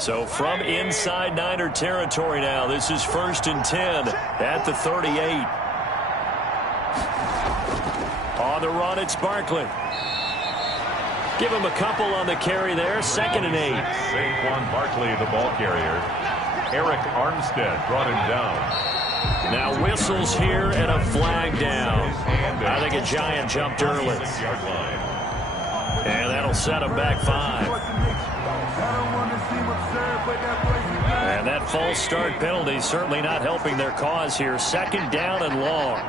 So from inside Niner territory now, this is 1st and 10 at the 38. On the run, it's Barkley. Give him a couple on the carry there, 2nd and 8. Saquon Barkley, the ball carrier. Eric Armstead brought him down. Now whistles here and a flag down. I think a Giant jumped early. 6-yard line. And that'll set him back 5. And that false start penalty certainly not helping their cause here. 2nd down and long.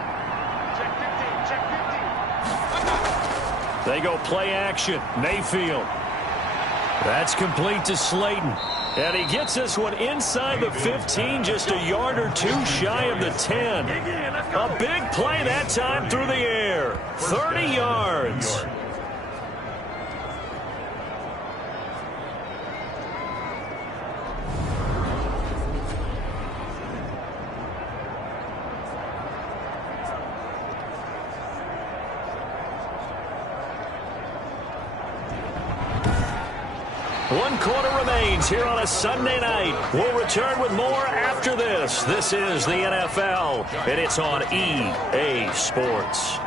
They go play action. Mayfield. That's complete to Slayton. And he gets this one inside the 15, just a yard or two shy of the 10. A big play that time through the air. 30 yards. One quarter remains here on a Sunday night. We'll return with more after this. This is the NFL, and it's on EA Sports.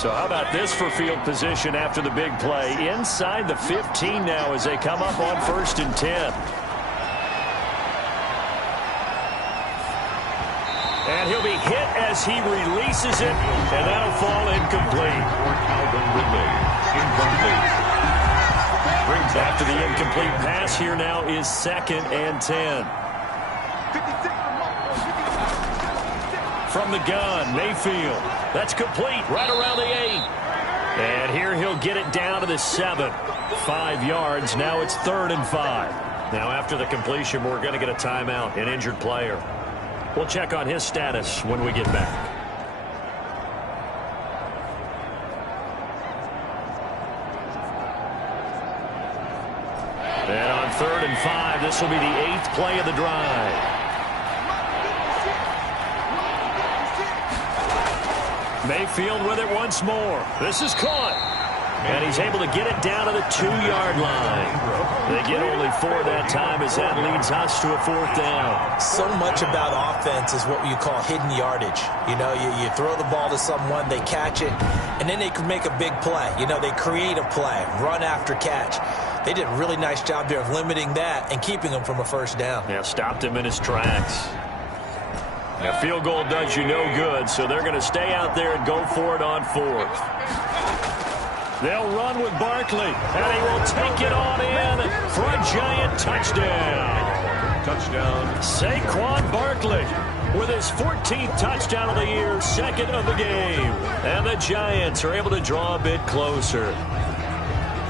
So how about this for field position after the big play? Inside the 15 now as they come up on 1st and 10. And he'll be hit as he releases it, and that'll fall incomplete. Incomplete. After the incomplete pass, here now is 2nd and 10. From the gun, Mayfield. That's complete right around the 8. And here he'll get it down to the 7. 5 yards. Now it's 3rd and 5. Now after the completion, we're going to get a timeout, an injured player. We'll check on his status when we get back. And on 3rd and 5, this will be the 8th play of the drive. Mayfield with it once more. This is caught. And he's able to get it down to the 2-yard line. They get only 4 that time as that leads us to a 4th down. So much about offense is what you call hidden yardage. You know, you throw the ball to someone, they catch it, and then they can make a big play. You know, they create a play, run after catch. They did a really nice job there of limiting that and keeping him from a first down. Yeah, stopped him in his tracks. Now, field goal does you no good, so they're going to stay out there and go for it on 4th. They'll run with Barkley, and he will take it on in for a Giant touchdown. Touchdown. Saquon Barkley with his 14th touchdown of the year, 2nd of the game. And the Giants are able to draw a bit closer.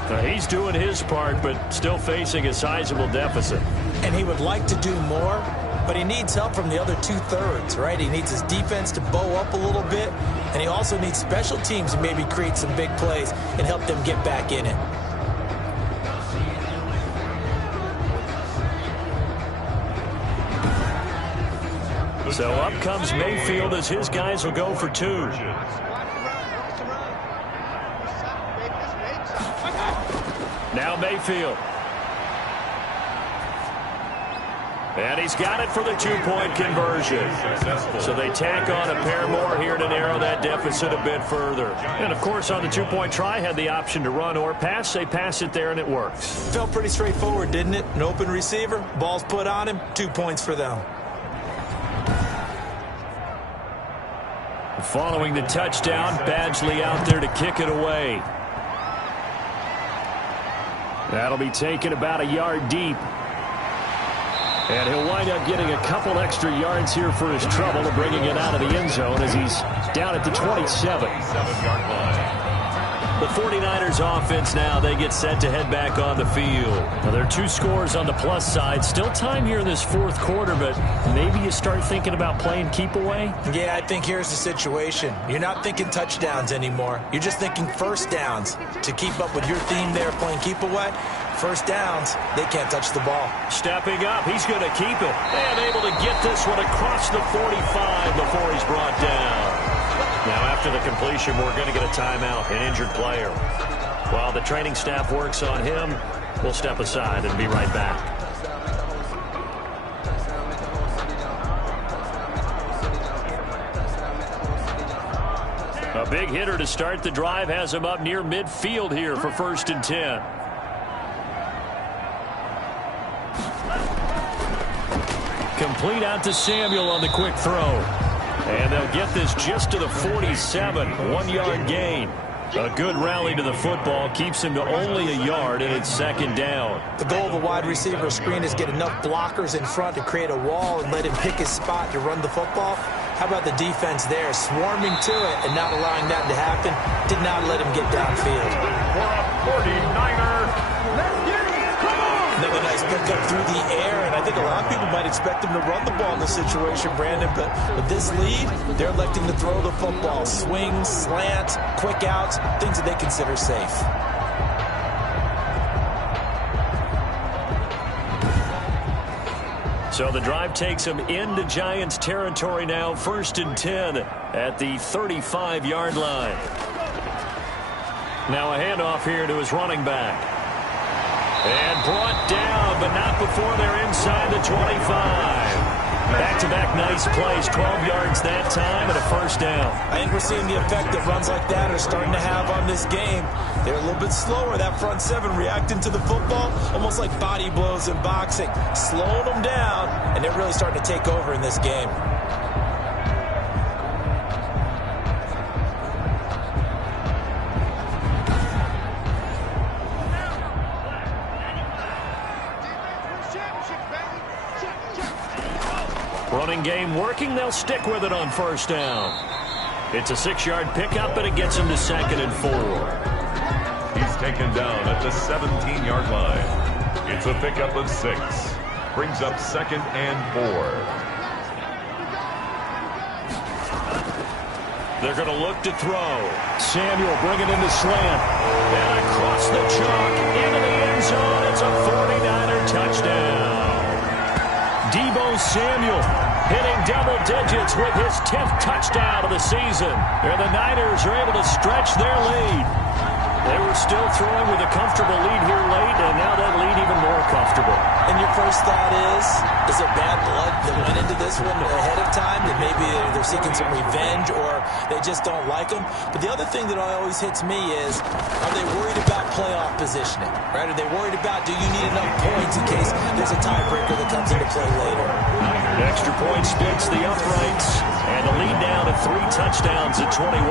Now, he's doing his part, but still facing a sizable deficit. And he would like to do more, but he needs help from the other 2/3, right? He needs his defense to bow up a little bit, and he also needs special teams to maybe create some big plays and help them get back in it. So up comes Mayfield as his guys will go for 2. Now Mayfield. And he's got it for the two-point conversion. So they tack on a pair more here to narrow that deficit a bit further. And, of course, on the two-point try, had the option to run or pass. They pass it there, and it works. Felt pretty straightforward, didn't it? An open receiver, ball's put on him, 2 points for them. Following the touchdown, Badgley out there to kick it away. That'll be taken about a yard deep. And he'll wind up getting a couple extra yards here for his trouble, bringing it out of the end zone as he's down at the 27. The 49ers offense now, they get set to head back on the field. Now, there are 2 scores on the plus side. Still time here in this fourth quarter, but maybe you start thinking about playing keep away? Yeah, I think here's the situation. You're not thinking touchdowns anymore. You're just thinking first downs. To keep up with your theme there, playing keep away, first downs, they can't touch the ball. Stepping up, he's going to keep it. And able to get this one across the 45 before he's brought down. Now, after the completion, we're going to get a timeout, an injured player. While the training staff works on him, we'll step aside and be right back. A big hitter to start the drive has him up near midfield here for 1st and 10. Complete out to Samuel on the quick throw. And they'll get this just to the 47, 1-yard gain. A good rally to the football keeps him to only a yard, and it's 2nd down. The goal of a wide receiver screen is get enough blockers in front to create a wall and let him pick his spot to run the football. How about the defense there, swarming to it and not allowing that to happen? Did not let him get downfield. For a 49er, let's get it! Come on! Another nice pickup through the air, and I think a lot of people might expect him to run the ball in this situation, Brandon, but with this lead, they're electing to throw the football. Swings, slants, quick outs, things that they consider safe. So the drive takes him into Giants territory now, 1st and 10 at the 35-yard line. Now a handoff here to his running back. And brought down, but not before they're inside the 25. Back-to-back nice plays, 12 yards that time and a 1st down. I think we're seeing the effect that runs like that are starting to have on this game. They're a little bit slower, that front 7 reacting to the football, almost like body blows in boxing, slowing them down, and they're really starting to take over in this game. Running game working. They'll stick with it on 1st down. It's a 6-yard pickup, but it gets him to 2nd and 4. He's taken down at the 17-yard line. It's a pickup of 6. Brings up 2nd and 4. They're going to look to throw. Samuel bringing in the slant. And across the chalk into the end zone. It's a 49er touchdown. Deebo Samuel hitting double digits with his 10th touchdown of the season. And the Niners are able to stretch their lead. They were still throwing with a comfortable lead here late, and now that lead even more comfortable. And your first thought is there bad blood that went into this one ahead of time, that maybe they're seeking some revenge or they just don't like them? But the other thing that always hits me is, are they worried about playoff positioning? Right? Are they worried about, do you need enough points in case there's a tiebreaker that comes into play later? An extra point splits the uprights, and the lead down to 3 touchdowns at 21.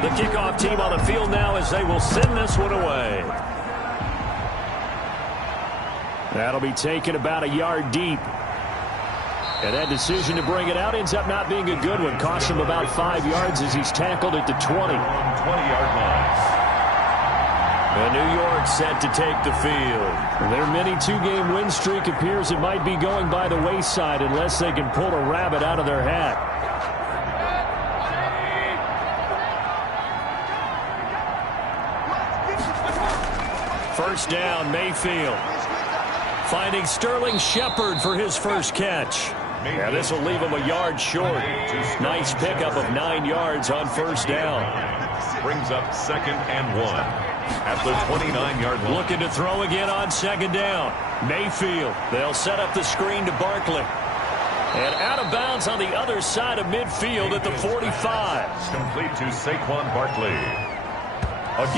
The kickoff team on the field now as they will send this one away. That'll be taken about a yard deep. And that decision to bring it out ends up not being a good one. Costs him about 5 yards as he's tackled at the 20. 20-yard line. And New York set to take the field. Their mini 2-game win streak appears it might be going by the wayside unless they can pull a rabbit out of their hat. First down, Mayfield. Finding Sterling Shepard for his first catch. Yeah, this will leave him a yard short. Nice pickup of 9 yards on 1st down. Brings up 2nd and 1. at the 29-yard line. Looking to throw again on second down. Mayfield. They'll set up the screen to Barkley. And out of bounds on the other side of midfield at the 45. Complete to Saquon Barkley.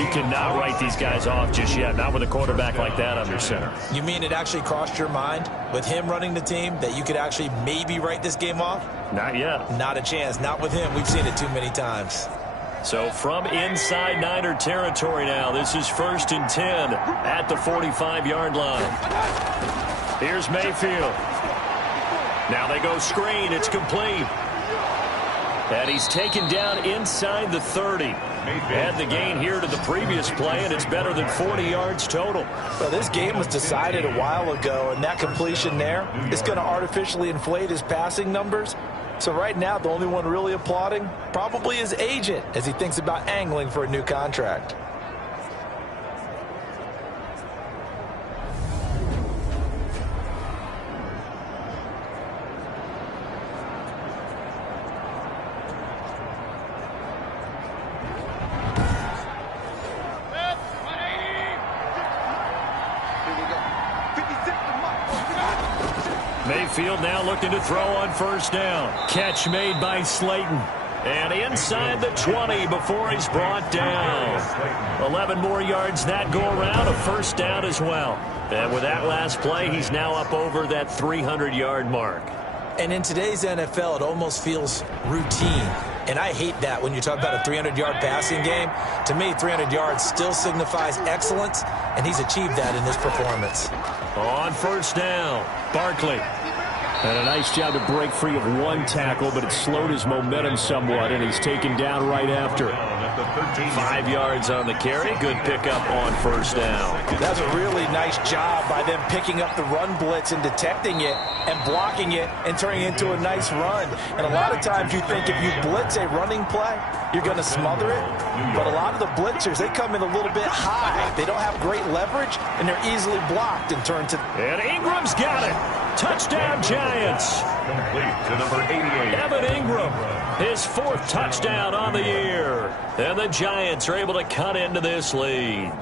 You cannot write these guys off just yet, not with a quarterback like that under center. You mean it actually crossed your mind with him running the team that you could actually maybe write this game off? Not yet. Not a chance. Not with him. We've seen it too many times. So from inside Niner territory now, this is 1st and 10 at the 45-yard line. Here's Mayfield. Now they go screen. It's complete. And he's taken down inside the 30. Had the gain here to the previous play, and it's better than 40 yards total. Well, this game was decided a while ago, and that completion there is going to artificially inflate his passing numbers. So right now, the only one really applauding probably his agent as he thinks about angling for a new contract. Mayfield now looking to throw on 1st down. Catch made by Slayton. And inside the 20 before he's brought down. 11 more yards that go around. A 1st down as well. And with that last play, he's now up over that 300-yard mark. And in today's NFL, it almost feels routine. And I hate that when you talk about a 300-yard passing game. To me, 300 yards still signifies excellence, and he's achieved that in this performance. On 1st down, Barkley. And a nice job to break free of one tackle, but it slowed his momentum somewhat, and he's taken down right after. 5 yards on the carry. Good pickup on 1st down. That's a really nice job by them picking up the run blitz and detecting it and blocking it and turning it into a nice run. And a lot of times you think if you blitz a running play, you're going to smother it. But a lot of the blitzers, they come in a little bit high. They don't have great leverage, and they're easily blocked and turned to... And Ingram's got it. Touchdown, Giants. Complete to number 88. Evan Ingram, his 4th touchdown on the year. And the Giants are able to cut into this lead.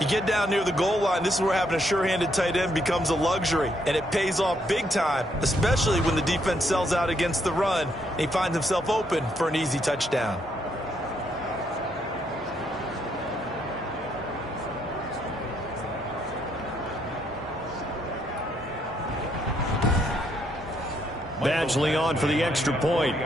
You get down near the goal line, this is where having a sure-handed tight end becomes a luxury, and it pays off big time, especially when the defense sells out against the run, and he finds himself open for an easy touchdown. Badgley on for the extra point.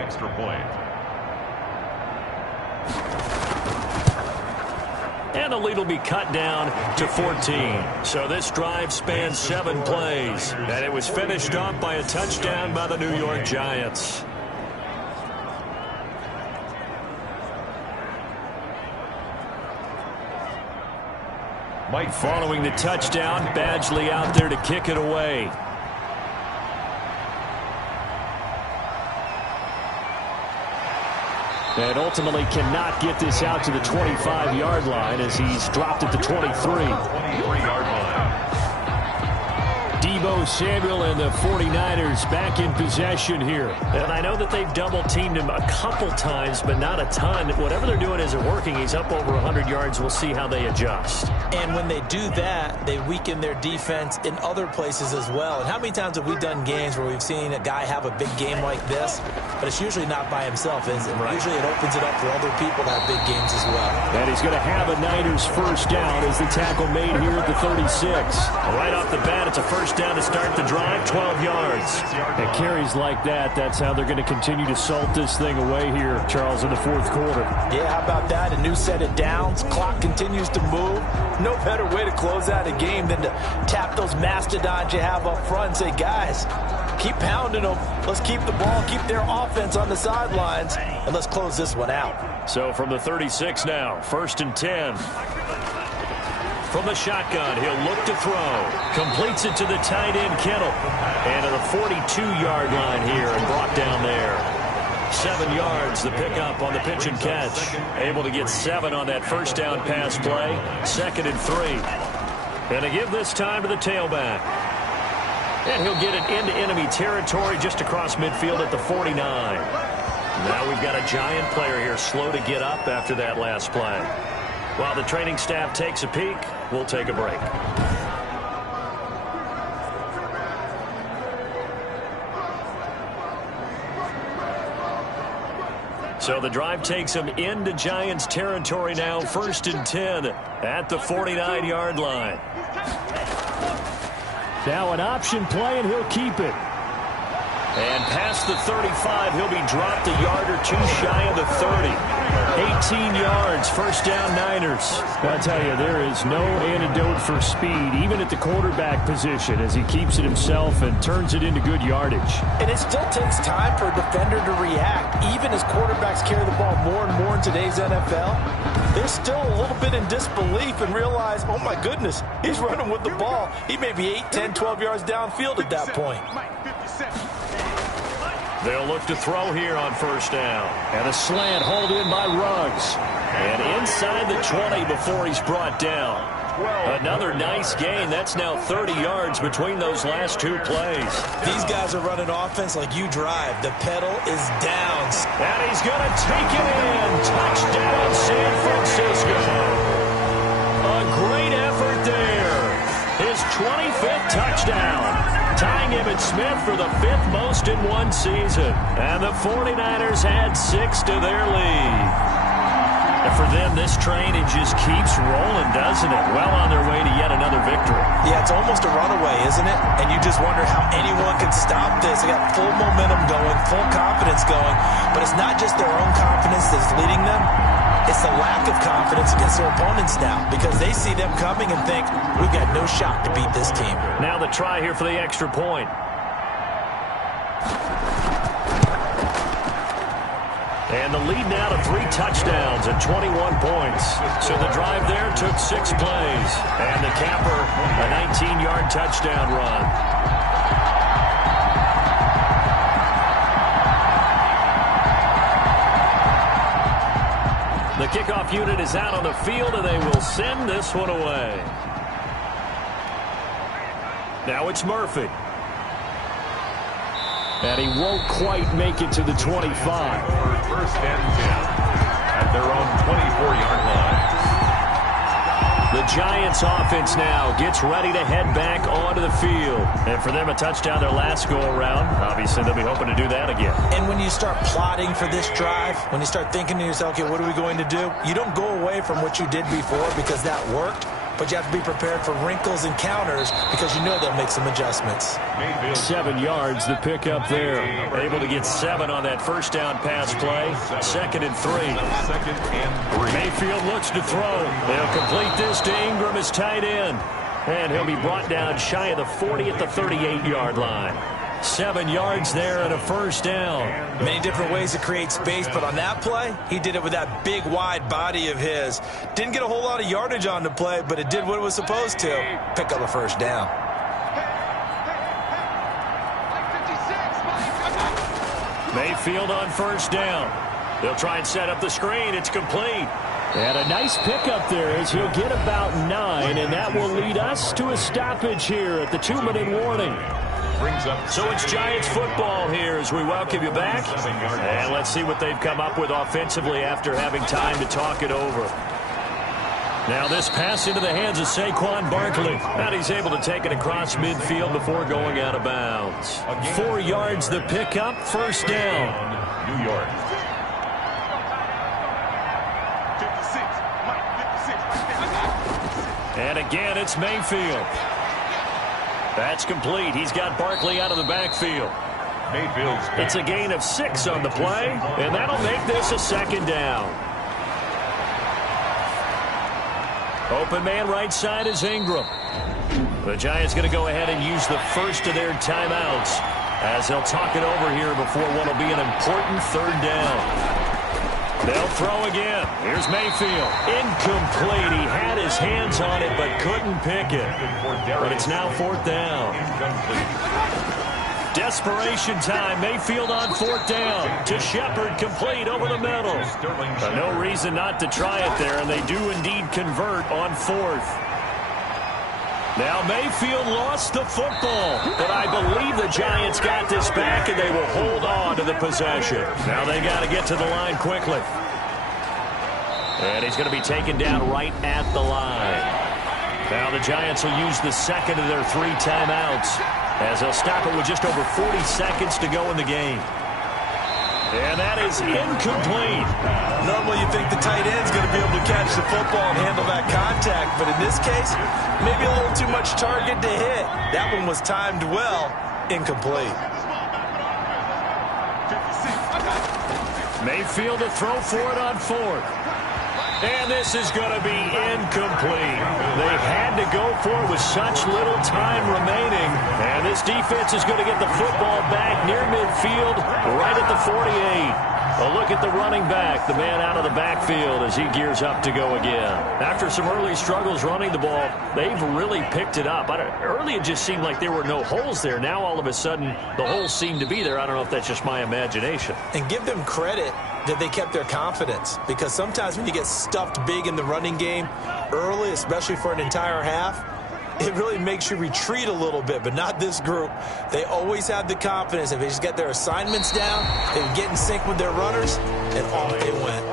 And the lead will be cut down to 14. So this drive spans 7 plays. And it was finished off by a touchdown by the New York Giants. Following the touchdown, Badgley out there to kick it away. And ultimately cannot get this out to the 25-yard line as he's dropped at the 23-yard line. Deebo Samuel and the 49ers back in possession here. And I know that they've double-teamed him a couple times, but not a ton. Whatever they're doing isn't working. He's up over 100 yards. We'll see how they adjust. And when they do that, they weaken their defense in other places as well. And how many times have we done games where we've seen a guy have a big game like this, but it's usually not by himself, is it? Right. Usually it opens it up for other people to have big games as well. And he's going to have a Niners 1st down as the tackle made here at the 36. Right off the bat, it's a 1st down to start the drive, 12 yards. And carries like that, that's how they're going to continue to salt this thing away here, Charles, in the 4th quarter. Yeah, how about that? A new set of downs. Clock continues to move. No better way to close out a game than to tap those mastodons you have up front and say, guys, keep pounding them. Let's keep the ball, keep their offense on the sidelines, and let's close this one out. So from the 36 now, 1st and 10. From the shotgun, he'll look to throw. Completes it to the tight end, Kittle. And to the 42-yard line here and brought down there. 7 yards, the pickup on the pitch and catch. Able to get 7 on that 1st down pass play. 2nd and 3. And to give this time to the tailback. And he'll get it into enemy territory just across midfield at the 49. Now we've got a Giant player here slow to get up after that last play. While the training staff takes a peek, we'll take a break. So the drive takes them into Giants territory now, 1st and 10 at the 49-yard line. Now an option play, and he'll keep it. And past the 35, he'll be dropped a yard or two shy of the 30. 18 yards, 1st down Niners. I'll tell you, there is no antidote for speed, even at the quarterback position, as he keeps it himself and turns it into good yardage. And it still takes time for a defender to react, even as quarterbacks carry the ball more and more in today's NFL. They're still a little bit in disbelief and realize, oh my goodness, he's running with the ball. He may be 8, 10, 12 yards downfield at that point. They'll look to throw here on 1st down. And a slant hauled in by Ruggs. And inside the 20 before he's brought down. Another nice gain. That's now 30 yards between those last two plays. These guys are running offense like you drive. The pedal is down. And he's going to take it in. Touchdown, San Francisco. A great effort there. His 25th touchdown. Tying Emmitt Smith for the 5th most in one season. And the 49ers add 6 to their lead. And for them, this train, it just keeps rolling, doesn't it? Well on their way to yet another victory. Yeah, it's almost a runaway, isn't it? And you just wonder how anyone can stop this. They got full momentum going, full confidence going. But it's not just their own confidence that's leading them. It's the lack of confidence against their opponents now, because they see them coming and think, we've got no shot to beat this team. Now the try here for the extra point. And the lead now to 3 touchdowns and 21 points. So the drive there took 6 plays. And the capper, a 19-yard touchdown run. The kickoff unit is out on the field, and they will send this one away. Now it's Murphy. And he won't quite make it to the 25. 1st and 10 at their own 24-yard line. The Giants offense now gets ready to head back onto the field. And for them, a touchdown their last go-around. Obviously, they'll be hoping to do that again. And when you start plotting for this drive, when you start thinking to yourself, okay, what are we going to do? You don't go away from what you did before because that worked. But you have to be prepared for wrinkles and counters because you know they'll make some adjustments. 7 yards, the pickup there. Able to get 7 on that 1st down pass play. 2nd and 3. 2nd and 3. Mayfield looks to throw. They'll complete this to Ingram as tight end. And he'll be brought down shy of the 40 at the 38-yard line. 7 yards there and a 1st down. Many different ways to create space, but on that play, he did it with that big, wide body of his. Didn't get a whole lot of yardage on the play, but it did what it was supposed to. Pick up a 1st down. Mayfield on 1st down. They'll try and set up the screen. It's complete. And a nice pickup there as he'll get about 9, and that will lead us to a stoppage here at the 2-minute warning. So it's Giants football here as we welcome you back. And let's see what they've come up with offensively after having time to talk it over. Now this pass into the hands of Saquon Barkley. And he's able to take it across midfield before going out of bounds. 4 yards the pickup, 1st down. New York. And again, it's Mayfield. That's complete. He's got Barkley out of the backfield. Mayfield's back. It's a gain of 6 on the play, and that'll make this a 2nd down. Open man right side is Ingram. The Giants going to go ahead and use the first of their timeouts as they'll talk it over here before what will be an important 3rd down. They'll throw again. Here's Mayfield. Incomplete. He had his hands on it but couldn't pick it. But it's now 4th down. Desperation time. Mayfield on 4th down. To Shepard, complete over the middle. But no reason not to try it there, and they do indeed convert on 4th. Now Mayfield lost the football, but I believe the Giants got this back, and they will hold on to the possession. Now they got to get to the line quickly. And he's going to be taken down right at the line. Now the Giants will use the second of their 3 timeouts as they'll stop it with just over 40 seconds to go in the game. And that is incomplete. Normally you think the tight end's going to be able to catch the football and handle that contact, but in this case, maybe a little too much target to hit. That one was timed well, incomplete. Mayfield to throw for it on 4th. And this is going to be incomplete. They had to go for it with such little time remaining. And this defense is going to get the football back near midfield, right at the 48. A look at the running back, the man out of the backfield as he gears up to go again. After some early struggles running the ball, they've really picked it up. Early it just seemed like there were no holes there. Now all of a sudden the holes seem to be there. I don't know if that's just my imagination. And give them credit that they kept their confidence, because sometimes when you get stuffed big in the running game early, especially for an entire half, it really makes you retreat a little bit, but not this group. They always have the confidence. If they just get their assignments down, they would get in sync with their runners, and off they went.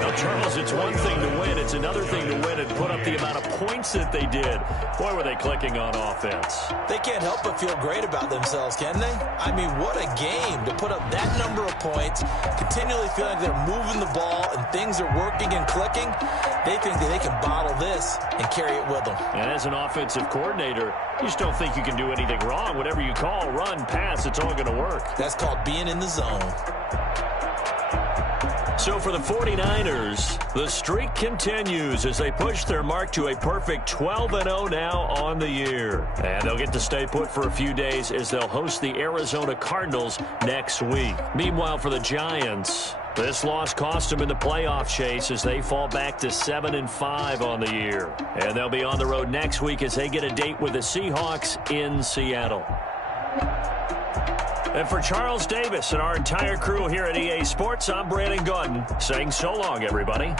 Now, Charles, it's one thing to win. It's another thing to win and put up the amount of points that they did. Boy, were they clicking on offense. They can't help but feel great about themselves, can they? I mean, what a game to put up that number of points, continually feeling like they're moving the ball and things are working and clicking. They think that they can bottle this and carry it with them. And as an offensive coordinator, you just don't think you can do anything wrong. Whatever you call, run, pass, it's all going to work. That's called being in the zone. So for the 49ers, the streak continues as they push their mark to a perfect 12-0 now on the year. And they'll get to stay put for a few days as they'll host the Arizona Cardinals next week. Meanwhile, for the Giants, this loss cost them in the playoff chase as they fall back to 7-5 on the year. And they'll be on the road next week as they get a date with the Seahawks in Seattle. And for Charles Davis and our entire crew here at EA Sports, I'm Brandon Gordon saying so long, everybody.